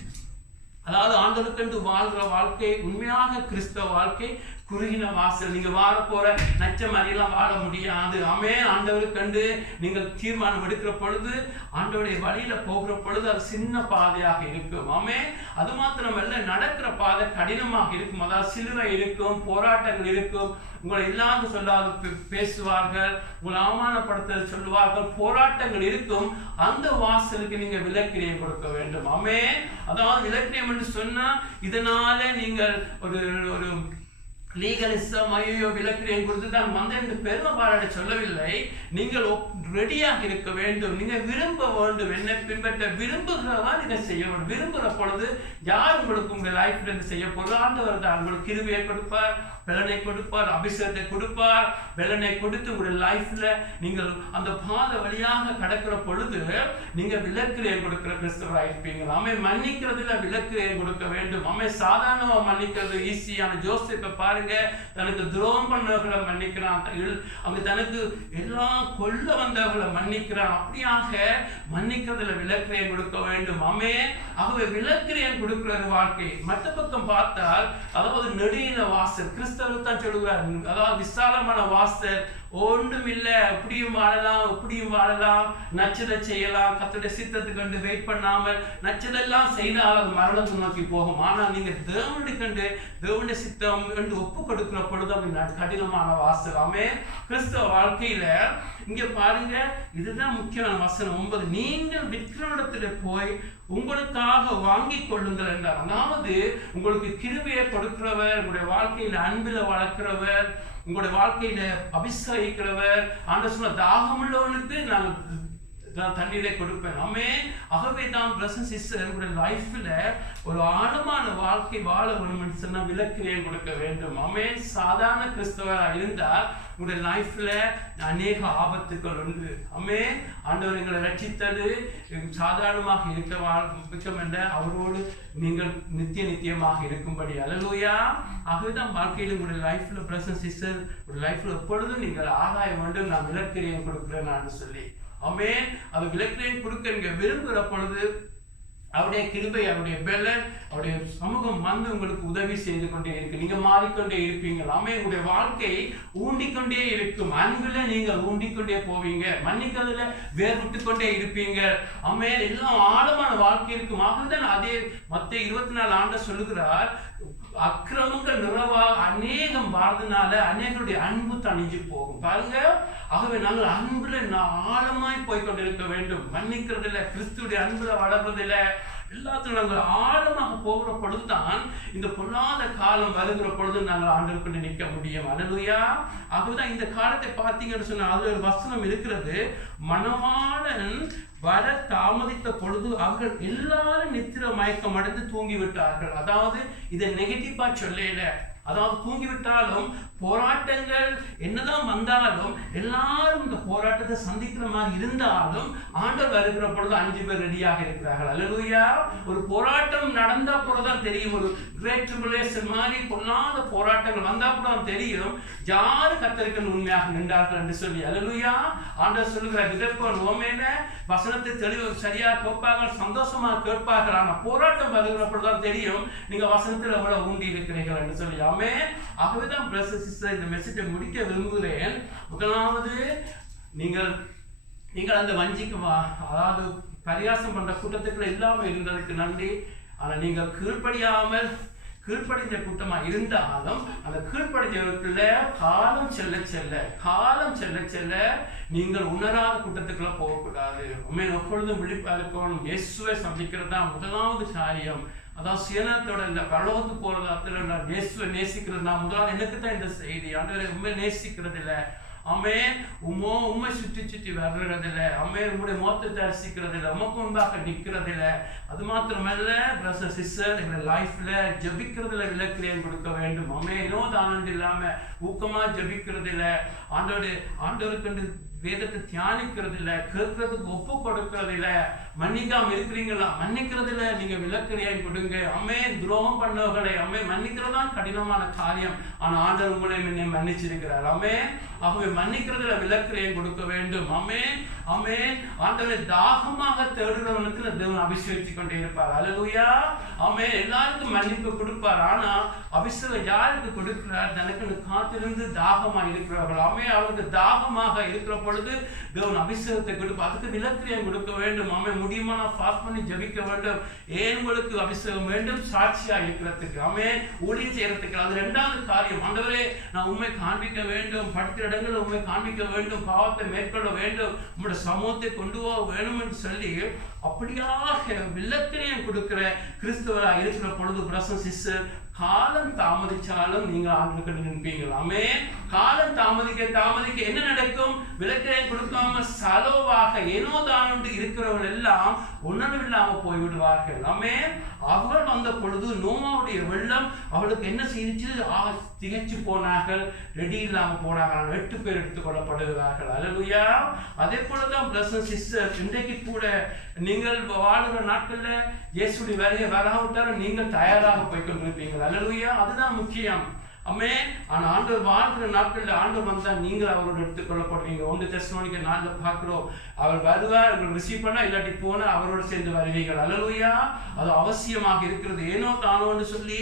அதாவது ஆண்டவருக்கென்று வாழ்கிற வாழ்க்கை, உண்மையாக கிறிஸ்தவ வாழ்க்கை குறுகின வாசல். நீங்க வாழ போற நச்ச மாதிரிலாம் வாழ முடியாது. ஆமென். ஆண்டவருக்கென்று நீங்கள் தீர்மானம் எடுக்கிற பொழுது, ஆண்டவருடைய வழியில போகிற பொழுது அது சின்ன பாதையாக இருக்கும். ஆமென். அது மாத்திரமல்ல, நடக்கிற பாதை கடினமாக இருக்கும். அதாவது சிலுவை இருக்கும், போராட்டங்கள் இருக்கும், உங்களை இல்லாத சொல்லாது பேசுவார்கள், உங்களை அவமானப்படுத்த சொல்லுவார்கள், போராட்டங்கள் இருக்கும். அந்த வாசலுக்கு நீங்க விலக்கிரியம் கொடுக்க வேண்டும். ஆமென். அதாவது விலக்கிரியம் என்று சொன்னா, இதனால நீங்கள் ஒரு லீகலிசம், ஐயோ விலக்கிரியம் கொடுத்து தான் வந்த என்று பெருமை பாராட்ட சொல்லவில்லை. நீங்கள் ரெடியாக இருக்க வேண்டும். நீங்க விரும்ப வேண்டும், என்னை பின்பற்ற விரும்புகிறதா இதை செய்ய வேண்டும். விரும்புகிற பொழுது யார் உங்களுக்கு உங்க லைஃப்ல இருந்து செய்ய போறது? ஆண்டவர் தான் உங்களுக்கு கிருபையை கொடுப்பார், பலனை கொடுப்பார், அபிஷேகத்தை கொடுப்பார். பலனை கொடுத்து உங்களுடைய லைஃப்ல நீங்கள் அந்த பாதை வழியாக கடக்கிற பொழுது நீங்க விலக்கிரியம் கொடுக்கிற கிறிஸ்தவராக இருப்பீங்க. ஆமே. மன்னிக்கிறதுல விலக்கிரியம் கொடுக்க வேண்டும். ஆமே. சாதாரணமா மன்னிக்கிறது ஈஸியான. ஜோசப்பை பாருங்க, தனக்கு துரோகம் பண்ணவர்களை மன்னிக்கிறான், அவங்க தனக்கு எல்லாம் கொல்ல வந்தவர்களை மன்னிக்கிறான். அப்படியாக மன்னிக்கிறதுல விலக்கிரியம் கொடுக்க வேண்டும். ஆமே. ஆகவே விலக்கிரியம் கொடுக்கிற வாழ்க்கை. மற்ற பக்கம் பார்த்தால், அதாவது நெடுகின வாசல், கிறிஸ்தவர் தான் சொல்லுகிறார், அதாவது விசாலமான வாசல், ஒன்றும் இல்லை, இப்படியும் வாழலாம், நச்சதை செய்யலாம், கர்த்தருடைய சித்தத்துக்கு கண்டு வெயிட் பண்ணாமல் நச்சதெல்லாம் செய்தால் அது மரணத்தை நோக்கி போகும். ஆனால் நீங்க தேவனுடைய கண்டு தேவனுடைய சித்தம் என்று ஒப்பு கொடுக்கிற பொழுது அப்படி கடினமான வாசல். ஆமென். கிறிஸ்தவ வாழ்க்கையில இங்க பாருங்க, இதுதான் முக்கியமான வசனம் 9. நீங்கள் விக்கிரமிடத்துல போய் உங்களுக்காக வாங்கி கொள்ளுங்கள் என்றார். அதாவது உங்களுக்கு கிருபையை கொடுக்கிறவர், உங்களுடைய வாழ்க்கையில அன்பில வளர்க்கிறவர், உங்களுடைய வாழ்க்கையில அபிஷேகிக்கிறவர். ஆண்டவர் சொன்ன, தாகமுள்ளவனுக்கு நான் தண்ணீரை கொடுப்பேன். ஆமென். ஆகவே தான் பிரதர்ஸ் அண்ட் சிஸ்டர்ஸ், உங்களுடைய லைஃப்ல ஒரு ஆழமான வாழ்க்கை வாழ வேணும்னு சொன்னா விலக்கிரியம் கொடுக்க வேண்டும். ஆமென். சாதாரண கிறிஸ்தவராக இருந்தால் உங்களுடைய லைஃப்ல அநேக ஆபத்துக்கள் உண்டு. ஆமென். ஆண்டவர் எங்களை ரட்சித்தது சாதாரணமாக இருக்க அவரோடு நீங்கள் நித்தியமாக இருக்கும்படி. அல்லேலூயா. ஆகவேதான் வாழ்க்கையில் உங்களுடைய லைஃப்ல பிரதர்ஸ் அண்ட் சிஸ்டர்ஸ், உங்களுடைய லைஃப்ல எப்பொழுதும் நீங்கள் ஆகாய வேண்டும், நான் விலக்கிரியம் கொடுக்கிறேன் சொல்லி. ஆமென். அது விலக்கிரியம் கொடுக்க விரும்புகிற பொழுது அவருடைய கிருபை, அவருடைய பலன், அவருடைய சமூகம் வந்து உங்களுக்கு உதவி செய்து கொண்டே இருக்கு. நீங்க மாறிக்கொண்டே இருப்பீங்க. ஆமென். உங்களுடைய வாழ்க்கை ஊண்டிக்கொண்டே இருக்கும். அன்புல நீங்கள் ஊண்டிக்கொண்டே போவீங்க. மன்னிக்கிறதுல வேர் விட்டு கொண்டே இருப்பீங்க. ஆமென். எல்லாம் ஆழமான வாழ்க்கை இருக்கும். ஆகவேதான் அதே மத்தேயு 24 ஆண்டவர் சொல்லுகிறார், அக்கிரமங்கள் நிறைவா அநேகம் வாழ்றதுனால அநேகருடைய அன்பு தணிஞ்சு போகும். பாருங்க. ஆகவே நாங்கள் அன்புல ஆழமாய் போய்கொண்டிருக்க வேண்டும். மன்னிக்கிறதுல, கிறிஸ்துடைய அன்புல வளர்றதில்ல, எல்லாத்திலும் நாங்கள் ஆழமாக போகிற பொழுதுதான் இந்த பொல்லாத காலம் வருகிற பொழுது நாங்கள் ஆண்டவருக்கு நிற்க முடியும். அல்லேலூயா. ஆகவேதான் இந்த காலத்தை பார்த்தீங்கன்னு சொன்னா அதுல ஒரு வசனம் இருக்கிறது, மணவாளன் வர தாமதித்த பொழுது அவர்கள் எல்லாரும் நித்திர மயக்கம் அடைந்து தூங்கி விட்டார்கள். அதாவது இதை நெகட்டிவா சொல்லல, அதாவது தூங்கிவிட்டாலும் போராட்டங்கள் என்னதான் வந்தாலும் எல்லாரும் இந்த போராட்டத்தை சந்திக்கிற மாதிரி இருந்தாலும் ஆண்டவர் வருகிற பொழுது 5 பேர் ரெடியாக இருக்கிறார்கள். அல்லேலூயா. ஒரு போராட்டம் நடந்தா பொழுதுதான் தெரியும், ஒரு கிரேட் ட்ரிபுலேஷன் மாதிரி பொல்லாத போராட்டங்கள் வந்தா கூட தெரியும் யாரு கர்த்தருக்கு உண்மையாக நின்றார்கள் என்று சொல்லி. அல்லேலூயா. ஆண்டவர் சொல்லுகிறார், இதற்கும் உண்மையில வசனத்தை தெளிவு சரியா கேட்பார்கள், சந்தோஷமா கேட்பார்கள். ஆனா போராட்டம் வருகிற பொழுதுதான் தெரியும் நீங்க வசனத்தில் எவ்வளவு ஊண்டி இருக்கிறீர்கள் என்று சொல்லி. ஆமென். ஆகவேதான் பிரதர்ஸ் சிஸ்டர் இந்த மெசேஜை முடிக்க விரும்புகிறேன். முதலாவது நீங்கள் அந்த வஞ்சிக்கு அதாவது பரிகாசம் பண்ற கூட்டத்துக்குள்ள இல்லாம இருந்ததுக்கு நன்றி. ஆனா நீங்கள் கீழ்ப்படிந்த கூட்டமா இருந்தாலும் அந்த கீழ்ப்படிஞ்சவருக்குள்ள காலம் செல்ல செல்ல நீங்கள் உணராத கூட்டத்துக்குள்ள போகக்கூடாது. உண்மையை எப்பொழுதும் விழிப்பா இருக்கணும். இயேசுவை சந்திக்கிறது தான் முதலாவது காரியம். அதான் சுயநலத்தோட இந்த பரலோகத்துக்கு போறதாத்துல நான் இயேசுவை நேசிக்கிறது. நான் முதலாவது எனக்கு தான் இந்த செய்தி. ஆண்டவரை உண்மை நேசிக்கிறது இல்லை. ஆமென். உம்மை சுற்றி வர்றதில்லை. ஆமென். உங்களுடைய மோத்தை தரிசிக்கிறது இல்லை. உமக்கு முன்பாக நிற்கிறது இல்லை. அது மாத்திரமல்ல பிரதர் சிஸ்டர் எங்களை லைஃப்ல ஜபிக்கிறதுல விலக்கிரியம் கொடுக்க வேண்டும். ஆமென். தானண்டு இல்லாம ஊக்கமா ஜபிக்கிறது இல்லை. ஆண்டவருக்கு வேதத்தை தியானிக்கிறது இல்லை, கேட்கறதுக்கு ஒப்பு கொடுக்கறது இல்லை, மன்னிக்காம இருக்கிறீங்களா மன்னிக்கிறது இல்லை, நீங்க விலக்கிரியம் கொடுங்க. ஆமென். துரோகம் பண்ணவர்களை மன்னிக்கிறதுதான் கடினமான காரியம். ஆனா ஆண்டவர் உங்களை முன்னே மன்னிச்சிருக்கிறார். ஆமென். ஆகவே மன்னிக்கிறதுல விலக்கிரியம் கொடுக்க வேண்டும். ஆமென். ஆமென். ஆண்டவரை தாகமாக தேடுகிறவனுக்கு தேவன் அபிஷேகித்துக் கொண்டே இருப்பார். அல்லேலூயா. ஆமென். எல்லாருக்கும் மன்னிப்பு கொடுப்பார். ஆனா அபிஷேகம் யாருக்கு கொடுக்கிறார்? தனக்கு காத்திருந்து தாகமா இருக்கிறவர்கள். ஆமென். அவருக்கு தாகமாக இருக்கிற பொழுது தேவன் அபிஷேகத்தை கொடுப்பார். அதுக்கு விலக்கிரியம் கொடுக்க வேண்டும். ஆமென். முடியுமான ஃபாஸ்ட் பண்ணி ஜெபிக்க வேண்டும். ஏன் உங்களுக்கு அபிஷேகம் வேண்டும்? சாட்சியா இருக்கிறதுக்கு. ஆமென். ஊழியம் செய்யறதுக்கு. அது 2வது காரியம். ஆண்டவரே நான் உண்மை காண்பிக்க வேண்டும், படுக்கிற இடங்களில் உண்மை காண்பிக்க வேண்டும், பாவத்தை மேற்கொள்ள வேண்டும், உங்களுடைய சமூகத்தை கொண்டு போக வேண்டும் என்று சொல்லி அப்படியாக விலக்கிரியம் கொடுக்கிற கிறிஸ்தவராக இருக்கிற பொழுது பிரதர் சிஸ்டர் காலம் தாமதிச்சாலும் நீங்க ஆண்டுக்கு நிற்பீங்களா? ஆமென். காலம் தாமதிக்க என்ன நடக்கும்? விலக்கிரியம் கொடுக்காம சலோவாக ஏனோதானு இருக்கிறவர்கள் எல்லாம் உணர்வில்லாம போய்விடுவார்கள். ஆமென். அவர்கள் வந்த பொழுது நோவாவுடைய வெள்ளம் அவளுக்கு என்ன செய்திச்சு? திகைச்சு போனார்கள், ரெடி இல்லாம போனார்கள். 8 பேர் எடுத்துக் கொள்ளப்படுகிறார்கள். அல்லேலூயா. அதே போலதான் பிரதர் சிஸ்டர் இன்றைக்கு கூட நீங்கள் வாழுகிற நாட்கள்ல இயேசுடைய வருகை வராவிட்டாலும் நீங்கள் தயாராக போய் கொண்டிருப்பீங்கள். அல்லேலூயா. அதுதான் முக்கியம். ஆமென். ஆனா ஆண்டவர் வாழ்கிற நாட்கள்ல ஆண்டவர் வந்தா நீங்கள் அவரோட எடுத்துக்கொள்ளப்படுவீங்க. 1 தெசலோனிக்கர் 4 பார்க்கிறோம். அவர் வருவார், உங்களை ரிசீவ் பண்ணா, இல்லாட்டி போனா அவரோட சேர்ந்து வருவீர்கள். அல்லேலூயா. அது அவசியமாக இருக்கிறது. ஏனோ தானோன்னு சொல்லி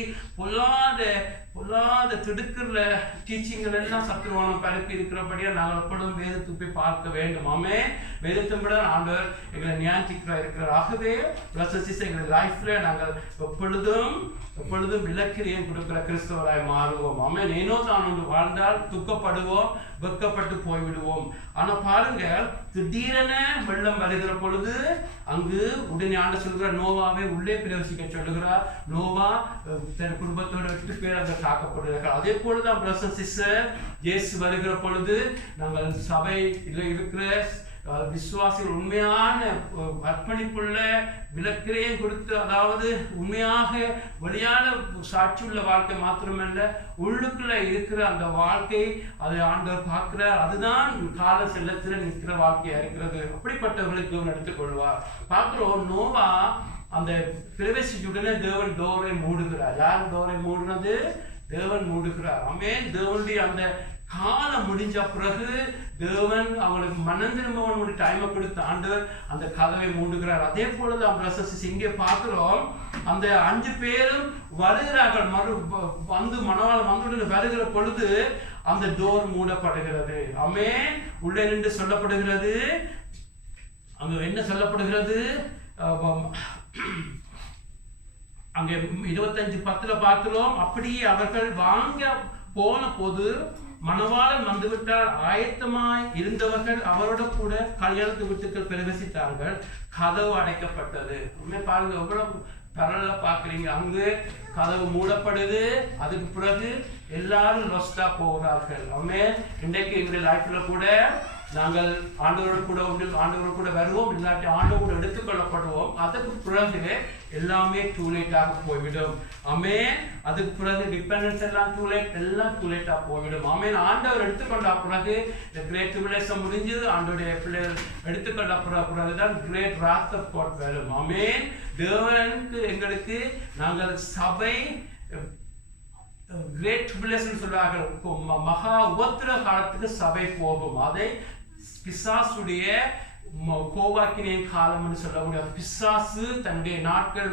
பொல்லாத திடுக்கிற டீச்சிங்கள் எல்லாம் சத்துருவானம் பரப்பி இருக்கிறபடியா நாங்கள் எப்பொழுதும் வேதத்தை போய் பார்க்க வேண்டும். ஆமென். வேதத்தை விட ஆண்டவர் எங்களை நியாயத்திற்காக இருக்கிறார். ஆகவே பிரதர் சிஸ்டர் எங்கள் லைஃப்ல நாங்கள் எப்பொழுதும் விலக்கிரியம் கொடுக்கிற கிறிஸ்தவராய் மாறுவோம். ஆமென். ஏனோ தான் ஒன்று வாழ்ந்தால் துக்கப்படுவோம், வெக்கப்பட்டு போய்விடுவோம். ஆனா பாருங்க, திடீரென வெள்ளம் வருகிற பொழுது அங்கு உடனே ஆண்டவர் சொல்கிறார், நோவாவை உள்ளே பிரவேசிக்க சொல்லுகிறார். நோவா தன் குடும்பத்தோட 8 பேர் அங்க காக்கப்படுகிறார்கள். அதே போலதான் பிரதர் சிஸ்டர் இயேசு வருகிற பொழுது நாங்கள் சபையில் இருக்கிற விசுவாசிகள் உண்மையான அர்ப்பணிப்புள்ள விலக்கிரியம் கொடுத்து, அதாவது உண்மையாக வெளியான சாட்சியுள்ள வாழ்க்கை மாத்திரமல்ல, உள்ளுக்குள்ள இருக்கிற அந்த வாழ்க்கை அதை ஆண்டவர் பார்க்கிறார். அதுதான் கால செல்லத்தில் நிற்கிற வாழ்க்கையா இருக்கிறது. அப்படிப்பட்டவர்களுக்கு எடுத்துக்கொள்வார். பார்க்கிறோம், நோவா அந்த பிரவேசிச்சுடனே தேவன் டோரை மூடுகிறார். யார் டோரை மூடுனது? தேவன் மூடுகிறார். ஆமென். தேவனுடைய அந்த காலம் முடிஞ்ச பிறகு தேவன் அவங்களுக்கு மனம் திரும்ப டைமை கொடுத்த ஆண்டவர் அந்த கதவை மூடுகிறார். அதே போலதான் பிரசஸ் இங்கே பார்க்கிறோம். அந்த 5 பேரும் வருகிறார்கள். மணவாளன் வந்துடன் வருகிற பொழுது அந்த டோர் மூடப்படுகிறது. ஆமென். உள்ளே நின்று சொல்லப்படுகிறது, அங்க என்ன சொல்லப்படுகிறது? அங்கே 25:10 பார்க்கிறோம். அப்படியே அவர்கள் வாங்க போன போது மணவாளன் வந்துவிட்டார். ஆயத்தமாய் இருந்தவர்கள் அவரோட கூட கல்யாணத்து வீட்டுக்கு பிரவேசித்தார்கள். கதவு அடைக்கப்பட்டது. உண்மை பாருங்க, எவ்வளவு பரவலா பாக்குறீங்க. அங்கு கதவு மூடப்படுது. அதுக்கு பிறகு எல்லாரும் லொஸ்டா போகிறார்கள். ஆமென். இன்றைக்கு எங்களுடைய லைஃப்ல கூட நாங்கள் ஆண்டவரோடு கூட உண்டு, ஆண்டவரோடு கூட வருவோம், இல்லாட்டி ஆண்டவரோடு எடுத்துக்கொள்ளப்படுவோம். அதுக்கு பிறகு எல்லாமே டூலேட்டாக போய்விடும். ஆமென். அதுக்கு பிறகு டிபெண்டன்ஸ் எல்லாம் டூலேட்டா போய்விடும். ஆமென். ஆண்டவர் எடுத்துக்கொண்ட பிறகு கிரேட் ட்ரிபுலேஷன் முடிஞ்சது. ஆண்டவருடைய பிள்ளைகள் எடுத்துக்கொண்ட பிறகுதான் கிரேட் ராத் ஆஃப் காட் வரும். ஆமென். தேவனுக்கு எங்களுக்கு நாங்கள் சபை கிரேட் ட்ரிபுலேஷன் சொல்றார்கள், மகா உபத்திர காலத்துக்கு சபை போகும். அதை பிசாசுடைய கோவாக்கினை காலம் என்று சொல்லக்கூடிய பிசாசு தன்னுடைய நாட்கள்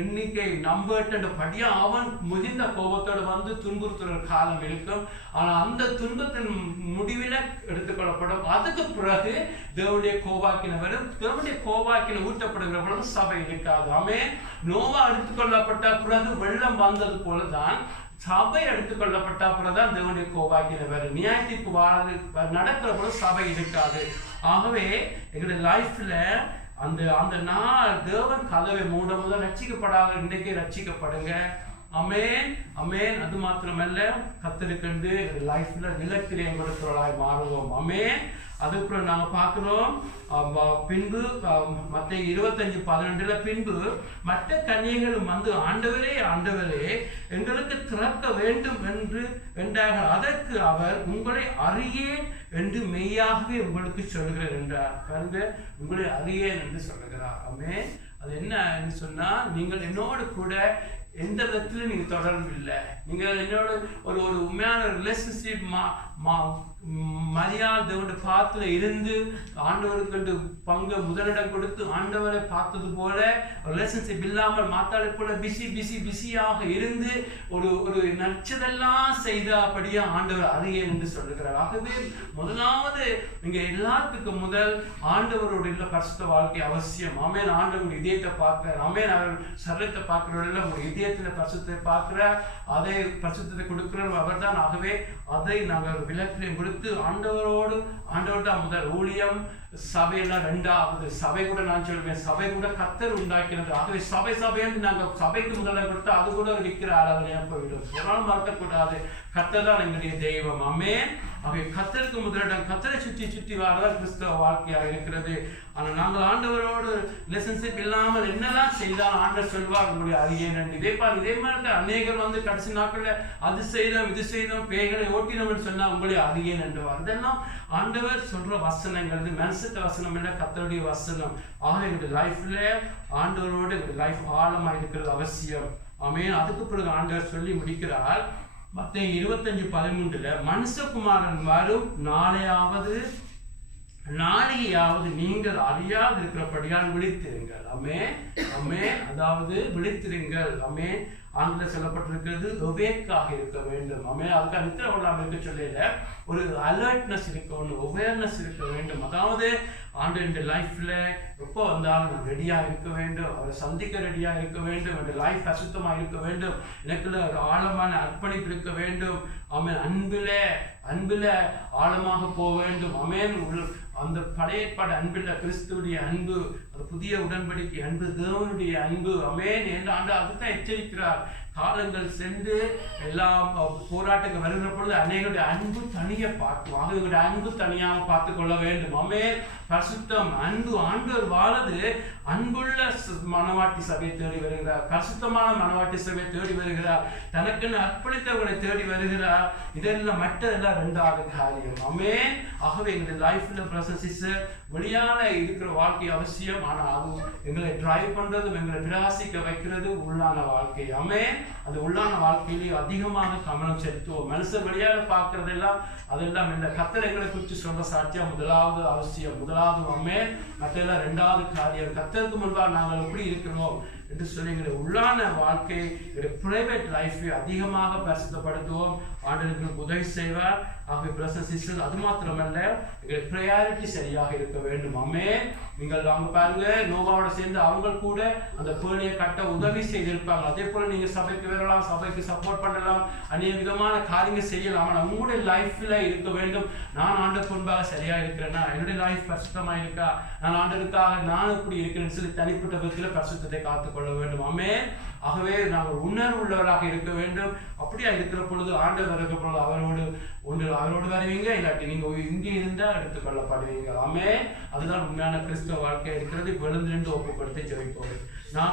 எண்ணிக்கை நம்பட்டபடியா அவன் மிகுந்த கோபத்தோடு வந்து துன்புறுத்துற காலம் இருக்கும். ஆனா அந்த துன்பத்தின் முடிவில் எடுத்துக்கொள்ளப்படும். அதுக்கு பிறகு தேவனுடைய கோபாக்கின வரும். தேவனுடைய கோபாக்கின ஊட்டப்படுகிற பொழுது சபை இருக்காது. ஆமென். நோவா எடுத்துக்கொள்ளப்பட்ட பிறகு வெள்ளம் வந்தது போலதான் சபை எடுத்துக்கொள்ளப்பட்ட பிறகுதான் தேவனுடைய கோபாக்கின வரும். நியாயத்திற்கு நடக்கிற பொழுது சபை இருக்காது. ஆகவே எங்களுடைய லைஃப்ல அந்த நாள் தேவன் கதவை மூட முதல் ரட்சிக்கப்படாத இன்றைக்கே ரட்சிக்கப்படுங்க. அமேன் அமேன். அது மாத்திரமல்ல, கத்தருக்கு லைஃப்ல நிலக்கிரியம் கொடுக்கிறவர்களாய் மாறுவோம். அமேன். அதுக்கப்புறம் நாங்க பார்க்கிறோம் பின்பு மத்தேயு 25:12 பின்பு மற்ற கன்னிகைகளும் வந்து ஆண்டவரே ஆண்டவரே எங்களுக்கு திறக்க வேண்டும் என்றார்கள். அதற்கு அவர் உங்களை அறியேன் என்று மெய்யாகவே உங்களுக்கு சொல்கிறேன் என்றார். பாருங்க, உங்களை அறியேன் என்று சொல்லுகிறார். ஆமென். அது என்ன என்று சொன்னா, நீங்கள் என்னோடு கூட எந்த விதத்திலும் நீங்க தொடர்பு இல்லை. நீங்க என்னோட ஒரு உண்மையான ரிலேஷன்ஷிப் மரியாதை தேவனுடைய பாத்துல இருந்து ஆண்டவருக்கு பங்கு முதலிடம் கொடுத்து ஆண்டவரை பார்த்தது போல ரிலேஷன்ஷிப் இல்லாமல் மாத்தாளை போல பிஸியாக இருந்து ஒரு நச்சதெல்லாம் செய்தபடியா ஆண்டவர் அறியேன் என்று சொல்லுகிறார். ஆகவே முதலாவது நீங்க எல்லாத்துக்கும் முதல் ஆண்டவருடைய பரிசுத்த வாழ்க்கை அவசியம். ஆமென். ஆண்டவர் இதயத்தை பார்க்கிறார். ஆமென். அவர் சரீரத்தை பார்க்கிறவர்கள் ஒரு இதயத்துல பரிசுத்தை பார்க்கிறார். அதை பரிசுத்தத்தை கொடுக்கிறவர் அவர் தான். ஆகவே அதை நாங்கள் விளக்கிலையும் கொடுத்து ஆண்டவர் தான் முதல். ஊழியம் சபையெல்லாம் ரெண்டாவது. சபை கூட நான் சொல்வேன், சபை கூட கர்த்தர் உண்டாக்கினது. ஆகவே சபைன்னு நாங்கள் சபைக்கு முதலிடம் கொடுத்தா அது கூட விற்கிற ஆராதனையா போய்விடும். ஒரு மறக்கக்கூடாது, கர்த்தர் தான் எங்களுடைய தெய்வம். ஆமென். ஆகவே கர்த்தருக்கு முதலிடம், கர்த்தரை சுற்றி வரதான் கிறிஸ்தவ வாழ்க்கையாக இருக்கிறது. ஆனால் நாங்கள் ஆண்டவரோடு ரிலேஷன்ஷிப் இல்லாமல் என்னெல்லாம் செய்தால் ஆண்டவர் சொல்வார் உங்களுடைய அறியேன். இதே மாதிரி அநேகர் வந்து கடைசி நாட்கள்ல அது செய்தோம் இது செய்தோம் பேய்களை ஓட்டினோம்னு சொன்னா உங்களுடைய அறியேன் என்றுவார். இதெல்லாம் ஆண்டவர் சொல்ற வசனங்கள், மனசுத்த வசனம் இல்லை, கர்த்தருடைய வசனம். ஆக எங்களுடைய லைஃப்ல ஆண்டவரோடு எங்களுடைய லைஃப் ஆழமா இருக்கிறது அவசியம். ஆமென். அதுக்கு பிறகு ஆண்டவர் சொல்லி முடிக்கிறார் மத்தேயு 25:13 மனுஷகுமாரன் வரும் நாளையாவது நீங்கள் அறியாது இருக்கிறபடியால் விழித்திருங்கள். ஆமென் ஆமென். அதாவது விழித்திருங்கள். ஆமென். ஆங்கில சொல்லப்பட்டிருக்கிறது அவேக்காக இருக்க வேண்டும். ஆமென். அதுக்காக நித்திர கொள்ளாமல் இருக்க சொல்லல, ஒரு அலர்ட்னஸ் இருக்கணும், அவேர்னஸ் இருக்க வேண்டும். அதாவது ஆண்டவருடைய லைஃப்ல எப்போ வந்தாலும் நான் ரெடியா இருக்க வேண்டும், அவரை சந்திக்க ரெடியா இருக்க வேண்டும், என்னுடைய லைஃப் அசுத்தமா இருக்க வேண்டும், எனக்குள்ள ஒரு ஆழமான அர்ப்பணிப்பு இருக்க வேண்டும். ஆமென். அன்பில ஆழமாக போக வேண்டும். ஆமென். அந்த பழைய ஏற்பாடு அன்பில் கிறிஸ்துவுடைய அன்பு, அந்த புதிய உடன்படிக்கை அன்பு, தேவனுடைய அன்பு. ஆமென். என்று ஆண்டு அதுதான் எச்சரிக்கிறார். காலங்கள் சென்று எல்லாம் போராட்டங்கள் வருகிற பொழுது அநேகருடைய அன்பு தனியை பார்க்கும். அவங்களுடைய அன்பு தனியாக பார்த்து கொள்ள வேண்டும். ஆமென். பரிசுத்தம் அன்பு. ஆண்டவர் வாழது அன்புள்ள மனவாட்டி சபையை தேடி வருகிறார். பரிசுத்தமான மனவாட்டி சபையை தேடி வருகிறார். தனக்குன்னு அர்ப்பணித்தவர்களை தேடி வருகிறார். இதெல்லாம் மற்றதெல்லாம் ரெண்டாவது காரியம். ஆமென். ஆகவே எங்களுடைய லைஃப்ல பிரசன்ஸ் வெளியால இருக்கிற வாழ்க்கை அவசியம். ஆனால் அது எங்களை டிரைவ் பண்றதும் எங்களை பிரகாசிக்க வைக்கிறது உள்ளான வாழ்க்கை. ஆமென். அது உள்ளான வாழ்க்கையிலேயே அதிகமாக கவனம் செலுத்துவோம். மனுஷன் வெளியால பார்க்கறதெல்லாம் அதெல்லாம் இல்லை. கர்த்தர் எங்களை குறித்து சொல்ற சாட்சியா முதலாவது அவசியம், முதலாவது. ஆமென். மற்றெல்லாம் ரெண்டாவது காரியம். கர்த்தருக்கு முன்பாக நாங்கள் எப்படி இருக்கிறோம் என்று சொல்லி எங்களுடைய உள்ளான வாழ்க்கை, எங்களுடைய பிரைவேட் லைஃபை அதிகமாக பரிசுத்தப்படுத்துவோம். ஆண்டவருக்கு உதவி செய்வார். ஆகவே பிரசன்ஸ் சிஸ்டர், அது மாத்திரமல்ல எங்களுடைய ப்ரையாரிட்டி சரியாக இருக்க வேண்டும். ஆமென். நீங்கள் அவங்க பாருங்க, நோவாவோட சேர்ந்து அவங்க கூட அந்த பேழையை கட்ட உதவி செய்திருப்பாங்க. அதே போல நீங்க சபைக்கு வரலாம், சபைக்கு சப்போர்ட் பண்ணலாம், அநேக விதமான காரியங்கள் செய்யலாம். ஆனால் உங்களுடைய லைஃப்ல இருக்க வேண்டும், நான் ஆண்டவருக்கு முன்பாக சரியா இருக்கிறேன்னா, என்னுடைய லைஃப் பரிசுத்தமா இருக்கா, நான் ஆண்டவருக்காக நான் எப்படி இருக்கிறேன்னு சொல்லி தனிப்பட்ட விதத்தில் பரிசுத்தத்தை காத்துக்கொள்ள வேண்டும். ஆமென். ஆகவே நாங்கள் உணர்வு உள்ளவராக இருக்க வேண்டும். அப்படியா இருக்கிற பொழுது ஆண்டவர் இருக்க பொழுது அவரோடு வருவீங்க, இல்லாட்டி நீங்க இங்கே இருந்தா எடுத்துக்கொள்ளப்படுவீங்க. ஆமென். அதுதான் உண்மையான கிறிஸ்தவ வாழ்க்கை இருக்கிறது. விழுந்து ஒப்பு கொடுத்து ஜெபிப்போம். நான்